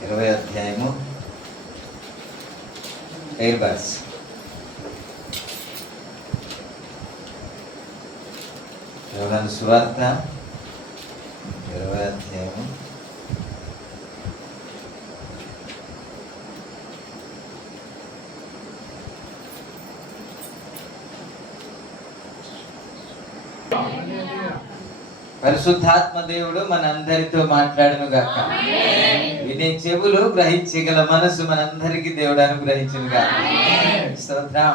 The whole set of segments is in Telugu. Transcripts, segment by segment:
20వ అధ్యాయము ఎయిర్ బర్డ్స్. యోహాను సువార్త 20వ అధ్యాయము 20. పరిశుద్ధాత్మ దేవుడు మనందరితో మాట్లాడును గాక. వినే చెవులు, గ్రహించగల మనసు మనందరికి దేవుడు అనుగ్రహించును గాక. స్తోత్రం.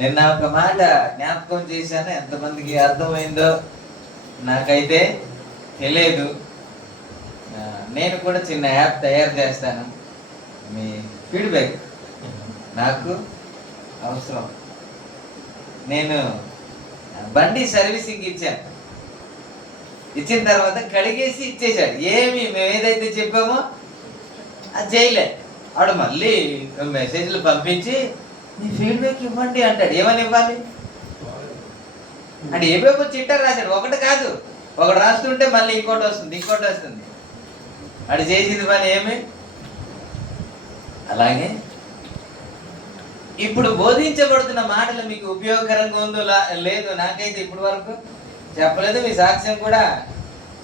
నిన్న ఒక మాట జ్ఞాపకం చేశాను, ఎంతమందికి అర్థమైందో నాకైతే తెలియదు. నేను కూడా చిన్న యాప్ తయారు చేస్తాను, మీ ఫీడ్బ్యాక్ నాకు అవసరం. నేను బండి సర్వీసింగ్ ఇచ్చాను, ఇచ్చిన తర్వాత కడిగేసి ఇచ్చేసాడు. ఏమి మేము ఏదైతే చెప్పామో అది చేయలే. ఆడు మళ్ళీ మెసేజ్లు పంపించి మీ ఫీడ్బ్యాక్ ఇవ్వండి అంటాడు. ఏమని ఇవ్వాలి అంటే ఏవేవో చిట్టా రాశాడు. ఒకటి కాదు, ఒకటి రాస్తుంటే మళ్ళీ ఇంకోటి వస్తుంది. ఆడు చేసింది పని ఏమి. అలాగే ఇప్పుడు బోధించబడుతున్న మాటలు మీకు ఉపయోగకరంగా ఉందో లేదు నాకైతే ఇప్పటి వరకు చెప్పలేదు. మీ సాక్ష్యం కూడా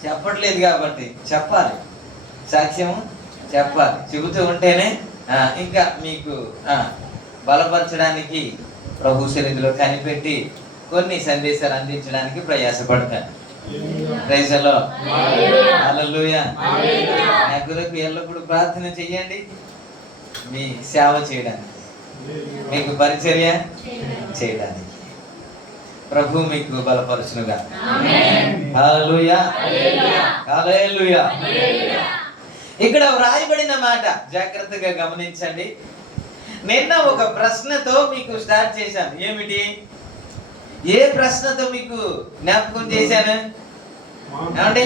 చెప్పట్లేదు కాబట్టి చెప్పాలి, సాక్ష్యము చెప్పాలి. చెబుతూ ఉంటేనే ఇంకా మీకు బలపరచడానికి ప్రభు సన్నిధిలో కనిపెట్టి కొన్ని సందేశాలు అందించడానికి ప్రయాసపడతాను. Praise the lord. హల్లెలూయా. నా కొరకు ఎల్లప్పుడూ ప్రార్థన చెయ్యండి, మీ సేవ చేయడానికి, మీకు పరిచర్య చేయడానికి. ప్రభు మీకు బలపరచునుగా. హల్లెలూయా. హల్లెలూయా. ఇక్కడ వ్రాయబడిన మాట జాగ్రత్తగా గమనించండి. నిన్న ఒక ప్రశ్నతో మీకు స్టార్ట్ చేశాను. ఏమిటి? ఏ ప్రశ్నతో మీకు జ్ఞాపకం చేశాను? ఏమండి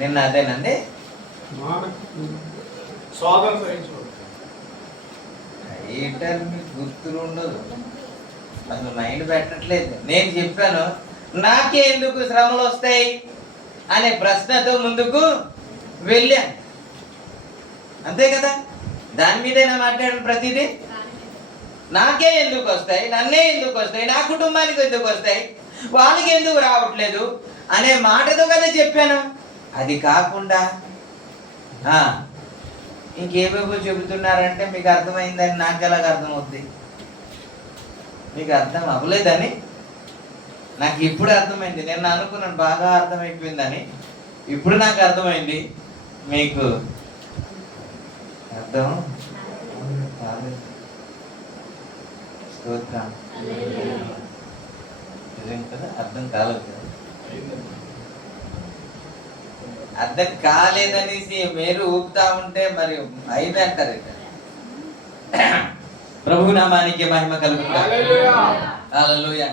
నిన్న అదేనండి, గుర్తులు ఉండదు, అసలు మైండ్ పెట్టట్లేదు. నేను చెప్పాను నాకే ఎందుకు శ్రమలు వస్తాయి అనే ప్రశ్నతో ముందుకు వెళ్ళాను, అంతే కదా. దాని మీదైనా మాట్లాడిన ప్రతిదీ నాకే ఎందుకు వస్తాయి, నన్నే ఎందుకు వస్తాయి, నా కుటుంబానికి ఎందుకు వస్తాయి, వాళ్ళకి ఎందుకు రావట్లేదు అనే మాటతో కదా చెప్పాను. అది కాకుండా ఇంకేమేమో చెబుతున్నారంటే మీకు అర్థమైందని నాకు ఎలాగ అర్థమవుద్ది? మీకు అర్థం అవ్వలేదని నాకు ఇప్పుడు అర్థమైంది. నేను అనుకున్నాను బాగా అర్థమైపోయిందని, ఇప్పుడు నాకు అర్థమైంది. మీకు అర్థం కాలేదు. స్తోత్రం. నిజం కదా, అర్థం కాలేదు కదా. అర్థం కాలేదనేసి మీరు ఊపుతా ఉంటే మరి అయిందంటారు. ప్రభు నామానికి మహిమ కలుగుతుంది. హల్లెలూయా.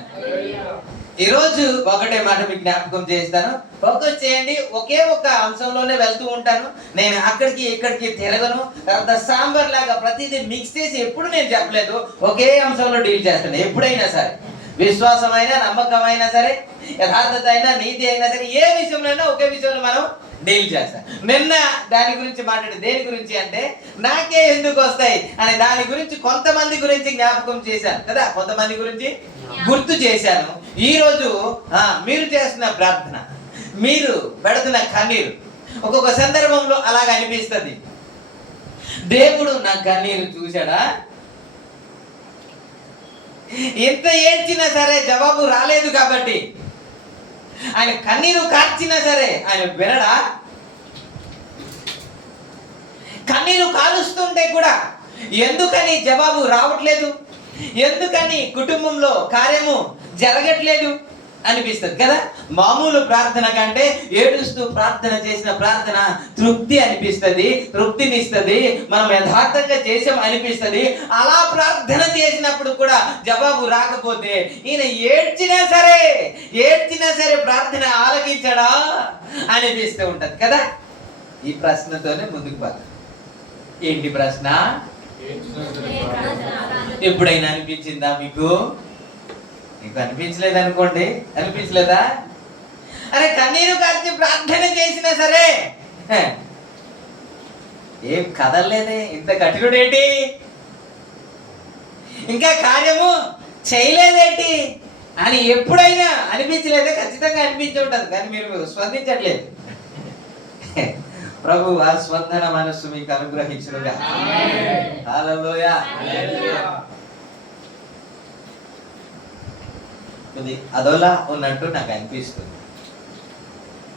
ఈరోజు ఒకటే మాట మీకు జ్ఞాపకం చేస్తాను. ఫోకస్ చేయండి. ఒకే ఒక అంశంలోనే వెళ్తూ ఉంటాను. నేను అక్కడికి ఇక్కడికి తిరగను. తర్వాత సాంబార్ లాగా ప్రతిదీ మిక్స్ చేసి ఎప్పుడు నేను చెప్పలేదు. ఒకే అంశంలో డీల్ చేస్తాను. ఎప్పుడైనా సరే, విశ్వాసమైనా, నమ్మకమైనా సరే, యథార్థత అయినా, నీతి అయినా సరే, ఏ విషయంలో ఒకే విషయంలో మనం డీల్ చేస్తాం. నిన్న దాని గురించి మాట్లాడి, దేని గురించి అంటే నాకే ఎందుకు వస్తాయి అనే దాని గురించి కొంతమంది గురించి జ్ఞాపకం చేశాను కదా, కొంతమంది గురించి గుర్తు చేశాను. ఈరోజు మీరు చేస్తున్న ప్రార్థన, మీరు పెడుతున్న కన్నీరు ఒక్కొక్క సందర్భంలో అలాగ అనిపిస్తుంది. దేవుడు నా కన్నీరు చూశాడా? ఎంత ఏడ్చినా సరే జవాబు రాలేదు కాబట్టి, ఆయన కన్నీరు కార్చినా సరే ఆయన వినడా? కన్నీరు కాలుస్తుంటే కూడా ఎందుకని జవాబు రావట్లేదు, ఎందుకని కుటుంబంలో కార్యము జరగట్లేదు అనిపిస్తుంది కదా. మామూలు ప్రార్థన కంటే ఏడుస్తూ ప్రార్థన చేసిన ప్రార్థన తృప్తి అనిపిస్తుంది, తృప్తినిస్తుంది. మనం యథార్థంగా చేసాం అనిపిస్తుంది. అలా ప్రార్థన చేసినప్పుడు కూడా జవాబు రాకపోతే ఈయన ఏడ్చినా సరే ప్రార్థన ఆలకించడా అనిపిస్తూ ఉంటది కదా. ఈ ప్రశ్నతోనే ముందుకు పోతాం. ఏంటి ప్రశ్న? ఎప్పుడైనా అనిపించిందా మీకు? మీకు అనిపించలేదు అనుకోండి, అనిపించలేదా? అరే కన్నీరు కార్చి ప్రార్థన చేసినా సరే ఏం కదలలేదే, ఇంత కఠినుడేంటి, ఇంకా కార్యము చేయలేదేంటి అని ఎప్పుడైనా అనిపించలేదే? ఖచ్చితంగా అనిపించి ఉంటుంది, కానీ మీరు స్పందించట్లేదు. ప్రభు ఆ స్పందన మనస్సు మీకు అనుగ్రహించునుగా. హల్లెలూయా. ఇది అదోలా ఉన్నట్టు నాకు అనిపిస్తుంది,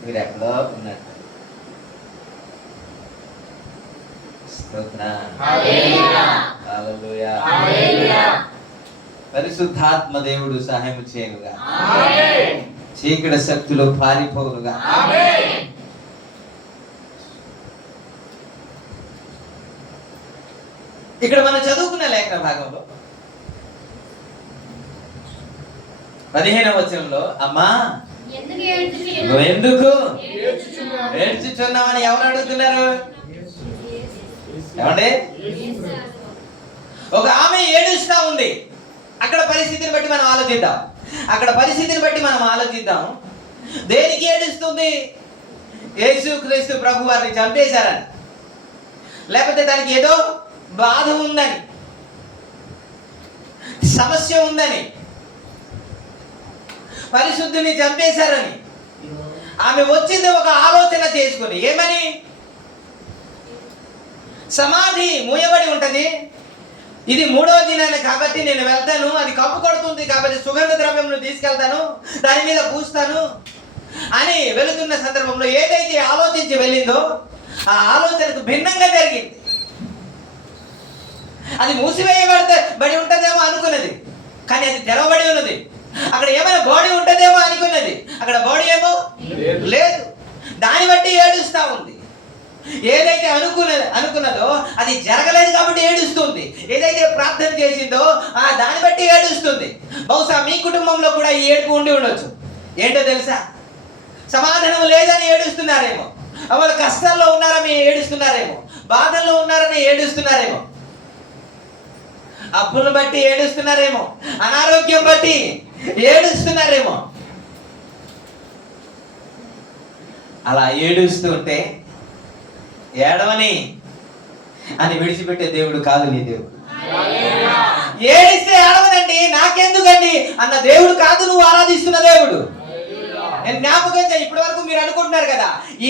మీరు ఎక్కడో ఉన్నట్టు. హల్లెలూయా. పరిశుద్ధాత్మ దేవుడు సహాయం చేయనుగా, చీకటి శక్తులు పారిపోనుగా. ఇక్కడ మనం చదువుకున్న లేఖన భాగంలో 15వ వచనంలో, అమ్మా నువ్వు ఎందుకు ఏడ్చుచున్నావని ఎవరు అడుగుతున్నారు? ఏమండి? ఒక ఆమె ఏడుస్తా ఉంది. అక్కడ పరిస్థితిని బట్టి మనం ఆలోచిద్దాం. దేనికి ఏడుస్తుంది? యేసుక్రీస్తు ప్రభు వారిని చంపేశారని, లేకపోతే దానికి ఏదో బాధ ఉందని, సమస్య ఉందని, పరిశుద్ధుని చంపేశారని ఆమె వచ్చింది ఒక ఆలోచన చేసుకుని. ఏమని? సమాధి మూయబడి ఉంటది, ఇది 3వ దినాన్ని కాబట్టి నేను వెళ్తాను, అది కప్పు కొడుతుంది కాబట్టి సుగంధ ద్రవ్యంను తీసుకెళ్తాను, దాని మీద పూస్తాను అని వెళుతున్న సందర్భంలో ఏదైతే ఆలోచించి వెళ్ళిందో ఆ ఆలోచనకు భిన్నంగా జరిగింది. అది మూసివేయబడి ఉంటుందేమో అనుకున్నది, కానీ అది తెరవబడి ఉన్నది. అక్కడ ఏమైనా బాడీ ఉంటుందేమో అనుకున్నది, అక్కడ బాడీ ఏమో లేదు. దాన్ని బట్టి ఏడుస్తా ఉంది. ఏదైతే అనుకున్నదో అది జరగలేదు కాబట్టి ఏడుస్తుంది. ఏదైతే ప్రార్థన చేసిందో దాన్ని బట్టి ఏడుస్తుంది. బహుశా మీ కుటుంబంలో కూడా ఈ ఏడుపు ఉండి ఉండొచ్చు. ఏంటో తెలుసా? సమాధానం లేదని ఏడుస్తున్నారేమో, వాళ్ళ కష్టాల్లో ఉన్నారని ఏడుస్తున్నారేమో, బాధల్లో ఉన్నారని ఏడుస్తున్నారేమో, అప్పులను బట్టి ఏడుస్తున్నారేమో, అనారోగ్యం బట్టి ఏడుస్తున్నారేమో. అలా ఏడుస్తుంటే ఏడవని అని విడిచిపెట్టే దేవుడు కాదు నీ దేవుడు. ఏడిస్తే ఏడవనండి, నాకెందుకండి అన్న దేవుడు కాదు నువ్వు ఆరాధిస్తున్న దేవుడు. నేను జ్ఞాపకం చేయి. ఇప్పటి వరకు మీరు అనుకుంటున్నారు కదా,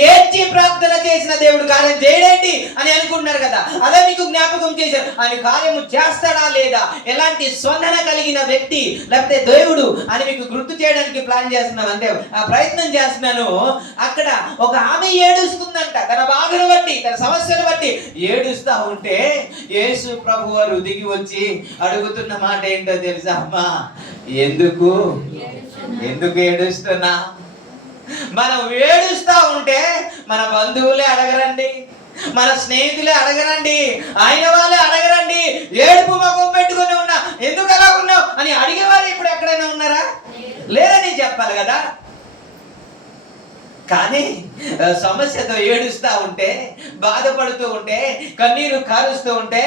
ఏడ్చి ప్రార్థన చేసిన దేవుడు కార్యం చేయడేంటి అని అనుకుంటున్నారు కదా. అదే మీకు జ్ఞాపకం చేశారు. ఆయన కార్యము చేస్తాడా లేదా, ఎలాంటి స్పందన కలిగిన వ్యక్తి లేకపోతే దేవుడు అని మీకు గుర్తు చేయడానికి ప్లాన్ చేస్తున్నాను, అంటే ప్రయత్నం చేస్తున్నాను. అక్కడ ఒక ఆమె ఏడుస్తుందంట, తన బాధను బట్టి, తన సమస్యను బట్టి ఏడుస్తా ఉంటే యేసు ప్రభు వారు దిగి వచ్చి అడుగుతున్న మాట ఏంటో తెలుసా? అమ్మా ఎందుకు ఏడుస్తున్నా? మనం ఏడుస్తా ఉంటే మన బంధువులే అడగరండి, మన స్నేహితులే అడగరండి, ఆయన వాళ్ళే అడగరండి. ఏడుపు ముఖం పెట్టుకుని ఉన్నా, ఎందుకు అలా ఉన్నావు అని అడిగేవారు ఇప్పుడు ఎక్కడైనా ఉన్నారా? లేదని చెప్పాలి కదా. కానీ సమస్యతో ఏడుస్తా ఉంటే, బాధపడుతూ ఉంటే, కన్నీరు కారుస్తూ ఉంటే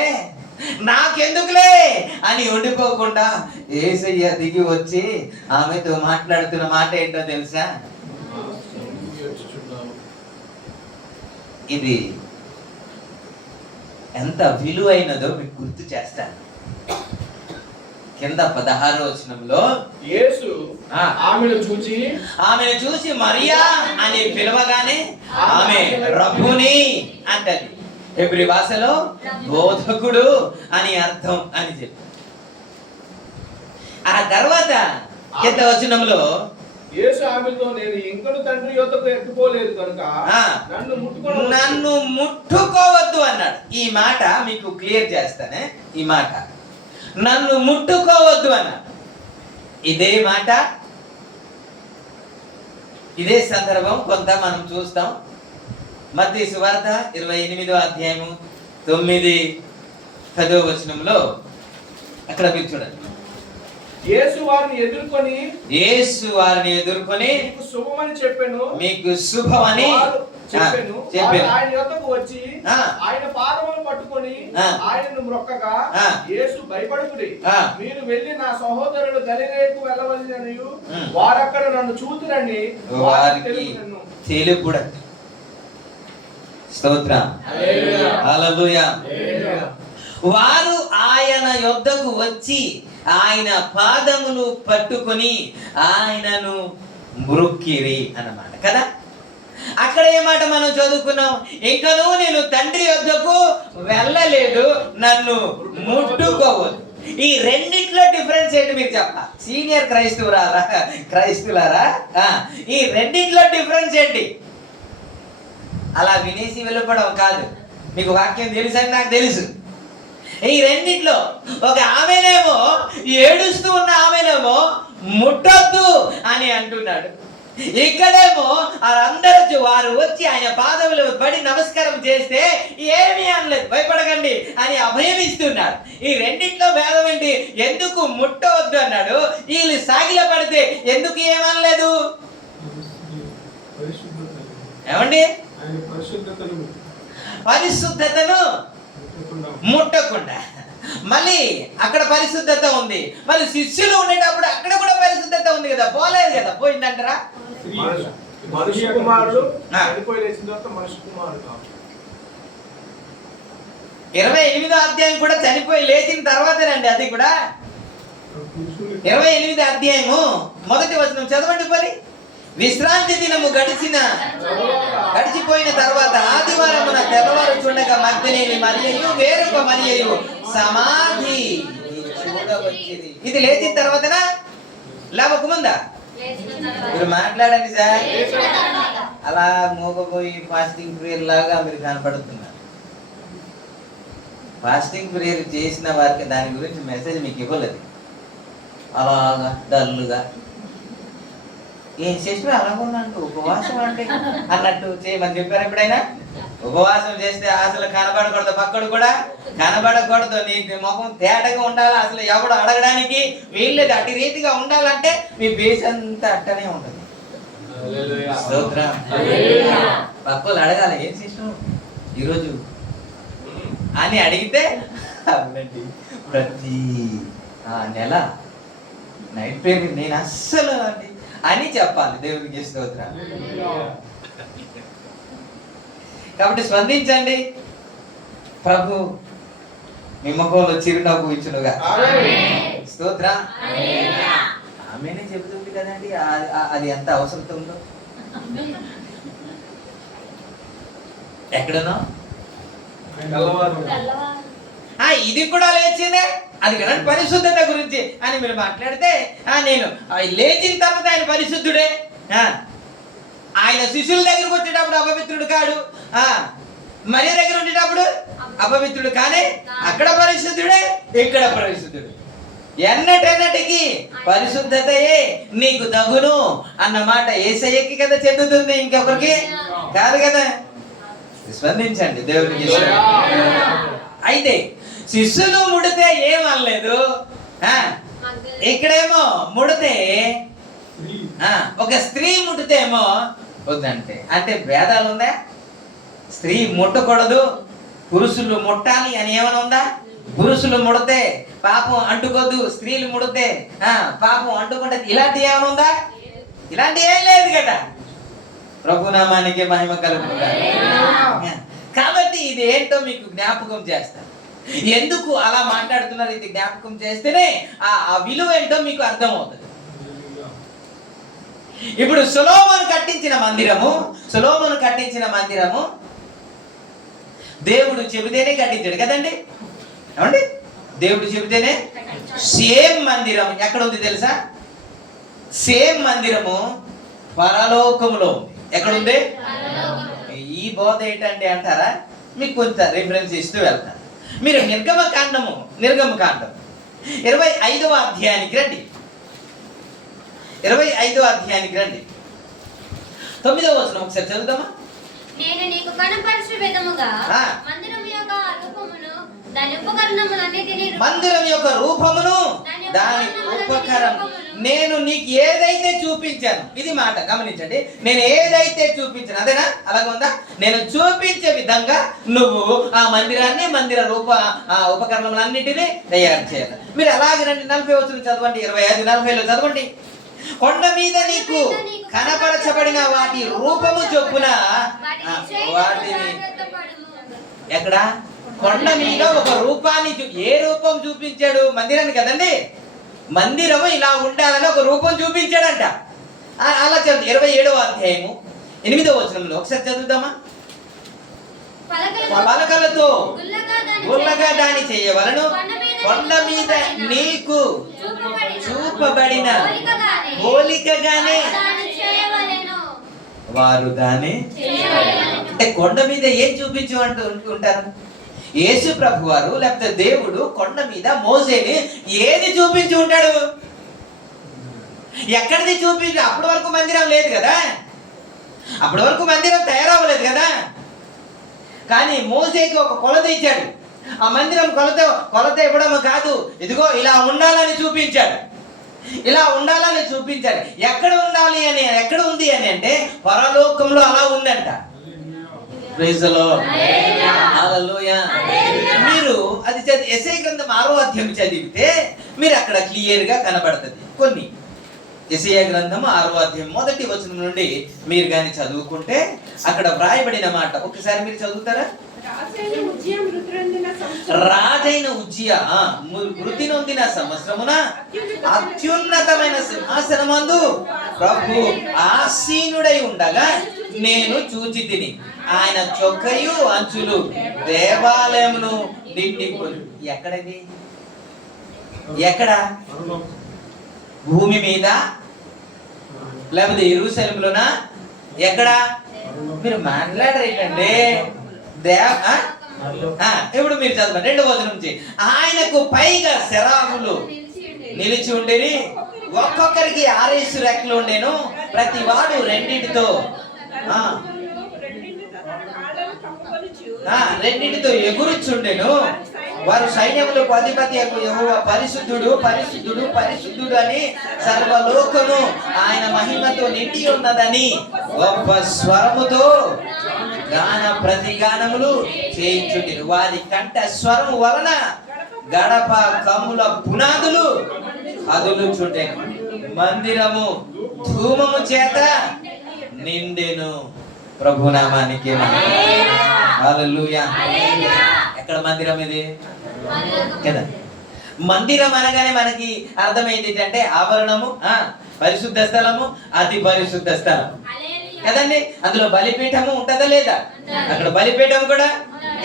నాకెందుకులే అని ఉండిపోకుండా యేసయ్య దిగి వచ్చి ఆమెతో మాట్లాడుతున్న మాట ఏంటో తెలుసా? ఇది ఎంత విలువైనదో మీకు గుర్తు చేస్తాను. కింద 16వ వచనంలో యేసు ఆమెను చూసి మరియా అని పిలవగానే ఆమె రబ్బుని అంటది. హెబ్రీ భాషలో బోధకుడు అని అర్థం అని చెప్పి. ఆ తర్వాత కింద వచనంలో యేసు ఆమెతో నేను ఇంకను తండ్రి యొద్దకు ఎత్తుకోలేదు కనుక నన్ను ముట్టుకోవద్దు అన్నాడు. ఈ మాట మీకు క్లియర్ చేస్తానే. ఈ మాట నన్ను ముట్టుకోవద్దు అన్నాడు. ఇదే మాట, ఇదే సందర్భం కొంత మనం చూస్తాం. మత్తయి సువార్త 28వ అధ్యాయము 9, 10వ వచనంలో అక్కడ మీరు చూడండి. యేసు వారిని ఎదుర్కొని మీకు శుభమని చెప్పాను. మీకు శుభమని చెప్పాను. చెప్పాను. ఆయన యొద్దకు వచ్చి ఆయన పాదములు పట్టుకొని ఆయనను మ్రొక్కగా, యేసు భయపడుకుడి, మీరు వెళ్ళి నా సహోదరుడు గలిలయకు వెళ్ళవలెనని వారక్కడ నన్ను చూతురని వారికి తెలుపుడు. స్తోత్రం. హల్లెలూయా. వారు ఆయన యొద్దకు వచ్చి ఆయన పాదములు పట్టుకొని ఆయనను మ్రొక్కిరి అన్నమాట కదా. అక్కడ ఏమాట మనం చదువుకున్నాం, ఇంకనూ నేను తండ్రి యొద్దకు వెళ్ళలేదు, నన్ను ముట్టుకోవద్దు. ఈ రెండిట్లో డిఫరెన్స్ ఏంటి మీరు చెప్పా, సీనియర్ క్రైస్తవులారా ఈ రెండిట్లో డిఫరెన్స్ ఏంటి? అలా వినేసి వెళ్ళిపోవడం కాదు, మీకు వాక్యం తెలుసు అని నాకు తెలుసు. ఈ రెండిట్లో ఒక ఆమెనేమో ఏడుస్తూ ఉన్న ఆమెనేమో ముట్టొద్దు అని అంటున్నాడు, ఇక్కడేమో వారందరూ వారు వచ్చి ఆయన పాదములు పడి నమస్కారం చేస్తే ఏమీ అనలేదు, భయపడకండి అని అభయం ఇస్తున్నాడు. ఈ రెండిట్లో భేదం ఏంటి? ఎందుకు ముట్టవద్దు అన్నాడు, వీళ్ళు సాగిల పడితే ఎందుకు ఏమనలేదు? ఏమండి? పరిశుద్ధతను ముట్టకుండా. మళ్ళీ అక్కడ పరిశుద్ధత ఉంది, మళ్ళీ శిష్యులు ఉండేటప్పుడు అక్కడ కూడా పరిశుద్ధత ఉంది కదా, పోలేదు కదా, పోయిందంటారా? మనుష్య కుమారుడు చనిపోయి లేచిన తర్వాత మనుష్య కుమారుడు 28వ అధ్యాయం కూడా చనిపోయి లేచిన తర్వాతేనండి. అది కూడా 28వ అధ్యాయము 1వ వచనం చదవండి. మరి విశ్రాంతి దినము గడిచిపోయిన తర్వాత ఆదివారమున తెల్లవారు చూడగా మగ్దలేని మరియయు వేరొక మరియయు సమాధి చూడవచ్చింది. ఇది లేచిన తర్వాతనా లేవక ముందా? మీరు మాట్లాడండి సార్. అలా మోగపోయి ఫాస్టింగ్ ప్రేయర్ లాగా మీరు కనపడుతున్నారు. ఫాస్టింగ్ ప్రేయర్ చేసిన వారికి దాని గురించి మెసేజ్ మీకు ఇవ్వలేదు. అలాగా డల్లుగా ఏం చేసినా అలాగున్నాడు, ఉపవాసం అంటే అన్నట్టు చేయమని చెప్పారు ఎప్పుడైనా? ఉపవాసం చేస్తే అసలు కనబడకూడదు, పక్కడు కూడా కనబడకూడదు, నీ ముఖం తేటగా ఉండాలి, అసలు ఎవడు అడగడానికి వీళ్ళేది, అటు రీతిగా ఉండాలంటే మీ బేస్ అంతా అట్టనే ఉంటుంది. స్తోత్రం. పక్కలు అడగాలి, ఏం చేసినావు ఈరోజు అని అడిగితే అవునండి ప్రతి నెల నైట్ ప్రేయర్ నేను అస్సలు అని చెప్పాలి. దేవునికి స్తోత్రం. కాబట్టి స్పందించండి, ప్రభు మీ ముఖంలో చిరునవ్వు ఇచ్చునుగా. స్తోత్రం. ఆమెనే చెబుతుంది కదండి, అది ఎంత అవసరం ఉందో. ఎక్కడనో ఇది కూడా లేచిందే, అది కదా పరిశుద్ధత గురించి అని మీరు మాట్లాడితే, నేను లేచిన తర్వాత ఆయన పరిశుద్ధుడే, ఆయన శిష్యుల దగ్గరకు వచ్చేటప్పుడు అపవిత్రుడు కాడు, మరియ దగ్గర ఉండేటప్పుడు అపవిత్రుడు కానీ అక్కడ పరిశుద్ధుడే, ఇక్కడ పరిశుద్ధుడు. ఎన్నటెన్నటికి పరిశుద్ధతయే నీకు తగును అన్నమాట యేసయ్యకి కదా చెందుతుంది, ఇంకొకరికి కాదు కదా. స్పందించండి దేవునికి. అయితే శిష్యులు ముడితే ఏమనలేదు, ఇక్కడేమో ముడితే ఒక స్త్రీ ముడితే ఏమో వద్దంటే. అంటే భేదాలు ఉందా? స్త్రీ ముట్టకూడదు, పురుషులు ముట్టాలి అని ఏమైనా ఉందా? పురుషులు ముడితే పాపం అంటుకోద్దు, స్త్రీలు ముడితే పాపం అంటుకుంటే ఇలాంటి ఏమైనా ఉందా? ఇలాంటి ఏం లేదు కదా. ప్రభునామానికి మహిమ కలుగుతుంది. కాబట్టి ఇది ఏంటో మీకు జ్ఞాపకం చేస్తాను. ఎందుకు అలా మాట్లాడుతున్నారు ఇది జ్ఞాపకం చేస్తేనే ఆ విలువ ఏంటో మీకు అర్థమవుతుంది. ఇప్పుడు సొలొమోను కట్టించిన మందిరము దేవుడు చెబితేనే కట్టించాడు కదండి. ఏమండి? దేవుడు చెబితేనే. సేమ్ మందిరం ఎక్కడ ఉంది తెలుసా? సేమ్ మందిరము పరలోకములో ఉంది. ఎక్కడుంది? ఈ బోధ ఏంటండి అంటారా? మీకు కొంచెం రిఫరెన్స్ ఇస్తూ వెళ్తాను. మీరు నిర్గమకాండం 25వ అధ్యాయానికి రండి. 25వ అధ్యాయానికి రండి. 9వ వచనం ఒకసారి చదువుదామా? నేను నీకు కనపరచు విధముగా మందిరం యొక్క రూపమును దాని ఉపకరణములన్నిటిని నేను నీకు ఏదైతే చూపించాను, ఇది మాట గమనించండి, నేను ఏదైతే చూపించాను అదేనా, అలాగే ఉందా? నేను చూపించే విధంగా నువ్వు ఆ మందిరాన్ని, మందిర ఉపకరణములన్నిటినీ తయారు చేయాలి. మీరు అలాగే రండి, 40 వచనం చదవండి, 25, 40లో చదవండి. కొండ మీద నీకు కనపరచబడిన వాటి రూపము చొప్పున వాటిని, ఎక్కడ? కొండ మీద ఒక రూపాన్ని ఏ రూపం చూపించాడు? మందిరాన్ని కదండి. మందిరము ఇలా ఉండాలని ఒక రూపం చూపించాడంట. అలా చదువు 27వ అధ్యాయము 8వ వచనంలో ఒకసారి చదువుదామా. పలకలతో గుల్లగా దాని చేయవలను, కొండ మీద నీకు చూపబడిన పోలికగానే వారు దాన్ని, అంటే కొండ మీద ఏం చూపించు అంటూ ఉంటారు? యేసు ప్రభు వారు లేకపోతే దేవుడు కొండ మీద మోసేని ఏది చూపించి ఉంటాడు? ఎక్కడిది చూపించి? అప్పటి వరకు మందిరం లేదు కదా, అప్పటి వరకు మందిరం తయారవ్వలేదు కదా. కానీ మోసేకి ఒక కొలత ఇచ్చాడు. ఆ మందిరం కొలత ఇవ్వడం కాదు, ఇదిగో ఇలా ఉండాలని చూపించాడు, ఇలా ఉండాలని చూపించాడు. ఎక్కడ ఉండాలి అని, ఎక్కడ ఉంది అని అంటే పరలోకంలో అలా ఉందంట. ప్రైజ్ ది లార్డ్, హల్లెలూయా. మీరు అది యెషయా గ్రంథం 6వ అధ్యాయం చదివితే మీరు అక్కడ క్లియర్ గా కనబడుతుంది. కొన్ని యెషయా గ్రంథం 6వ అధ్యాయం 1వ వచనం నుండి మీరు గాని చదువుకుంటే అక్కడ వ్రాయబడిన మాట ఒకసారి మీరు చదువుతారా? రాజైన ఉజ్జియా మృతి నొందిన సంవత్సరమున అత్యున్నతమైన సింహాసనమందు ప్రభు ఆసీనుడై ఉండగా నేను చూచి తిని, ఆయన చొక్కయు అంచులు దేవాలయమును నిండిపోయి. ఎక్కడది? ఎక్కడ? భూమి మీద లేకపోతే యెరూషలేములోనా? ఎక్కడ? మీరు మాట్లాడరేటండి. ఇప్పుడు మీరు చదవండి 2వ వచనం నుంచి. ఆయనకు పైగా శరాఫులు నిలిచి ఉండేవి, ఒక్కొక్కరికి 6 రెక్కలు ఉండేను, ప్రతి వాడు రెండింటితో ఎగురుచుండెను. వారు సైన్యములకు అధిపతి యెహోవా పరిశుద్ధుడు, పరిశుద్ధుడు, పరిశుద్ధుడు అని సర్వలోకము ఆయన మహిమతో నిండి ఉన్నదని గొప్ప స్వరముతో గాన ప్రతిగానములు చేయించుండెను. వారి కంఠ స్వరము వలన గడప కమ్ముల పునాదులు కదులుచుండెను. మందిరము ధూమము చేత నిండెను. ప్రభునామానికి హల్లెలూయా. ఎక్కడ మందిరం ఇది కదా? మందిరం అనగానే మనకి అర్థమైంది అంటే ఆవరణము, పరిశుద్ధ స్థలము, అతి పరిశుద్ధ స్థలం కదండి. అందులో బలిపీఠము ఉంటుందా లేదా? అక్కడ బలిపీఠం కూడా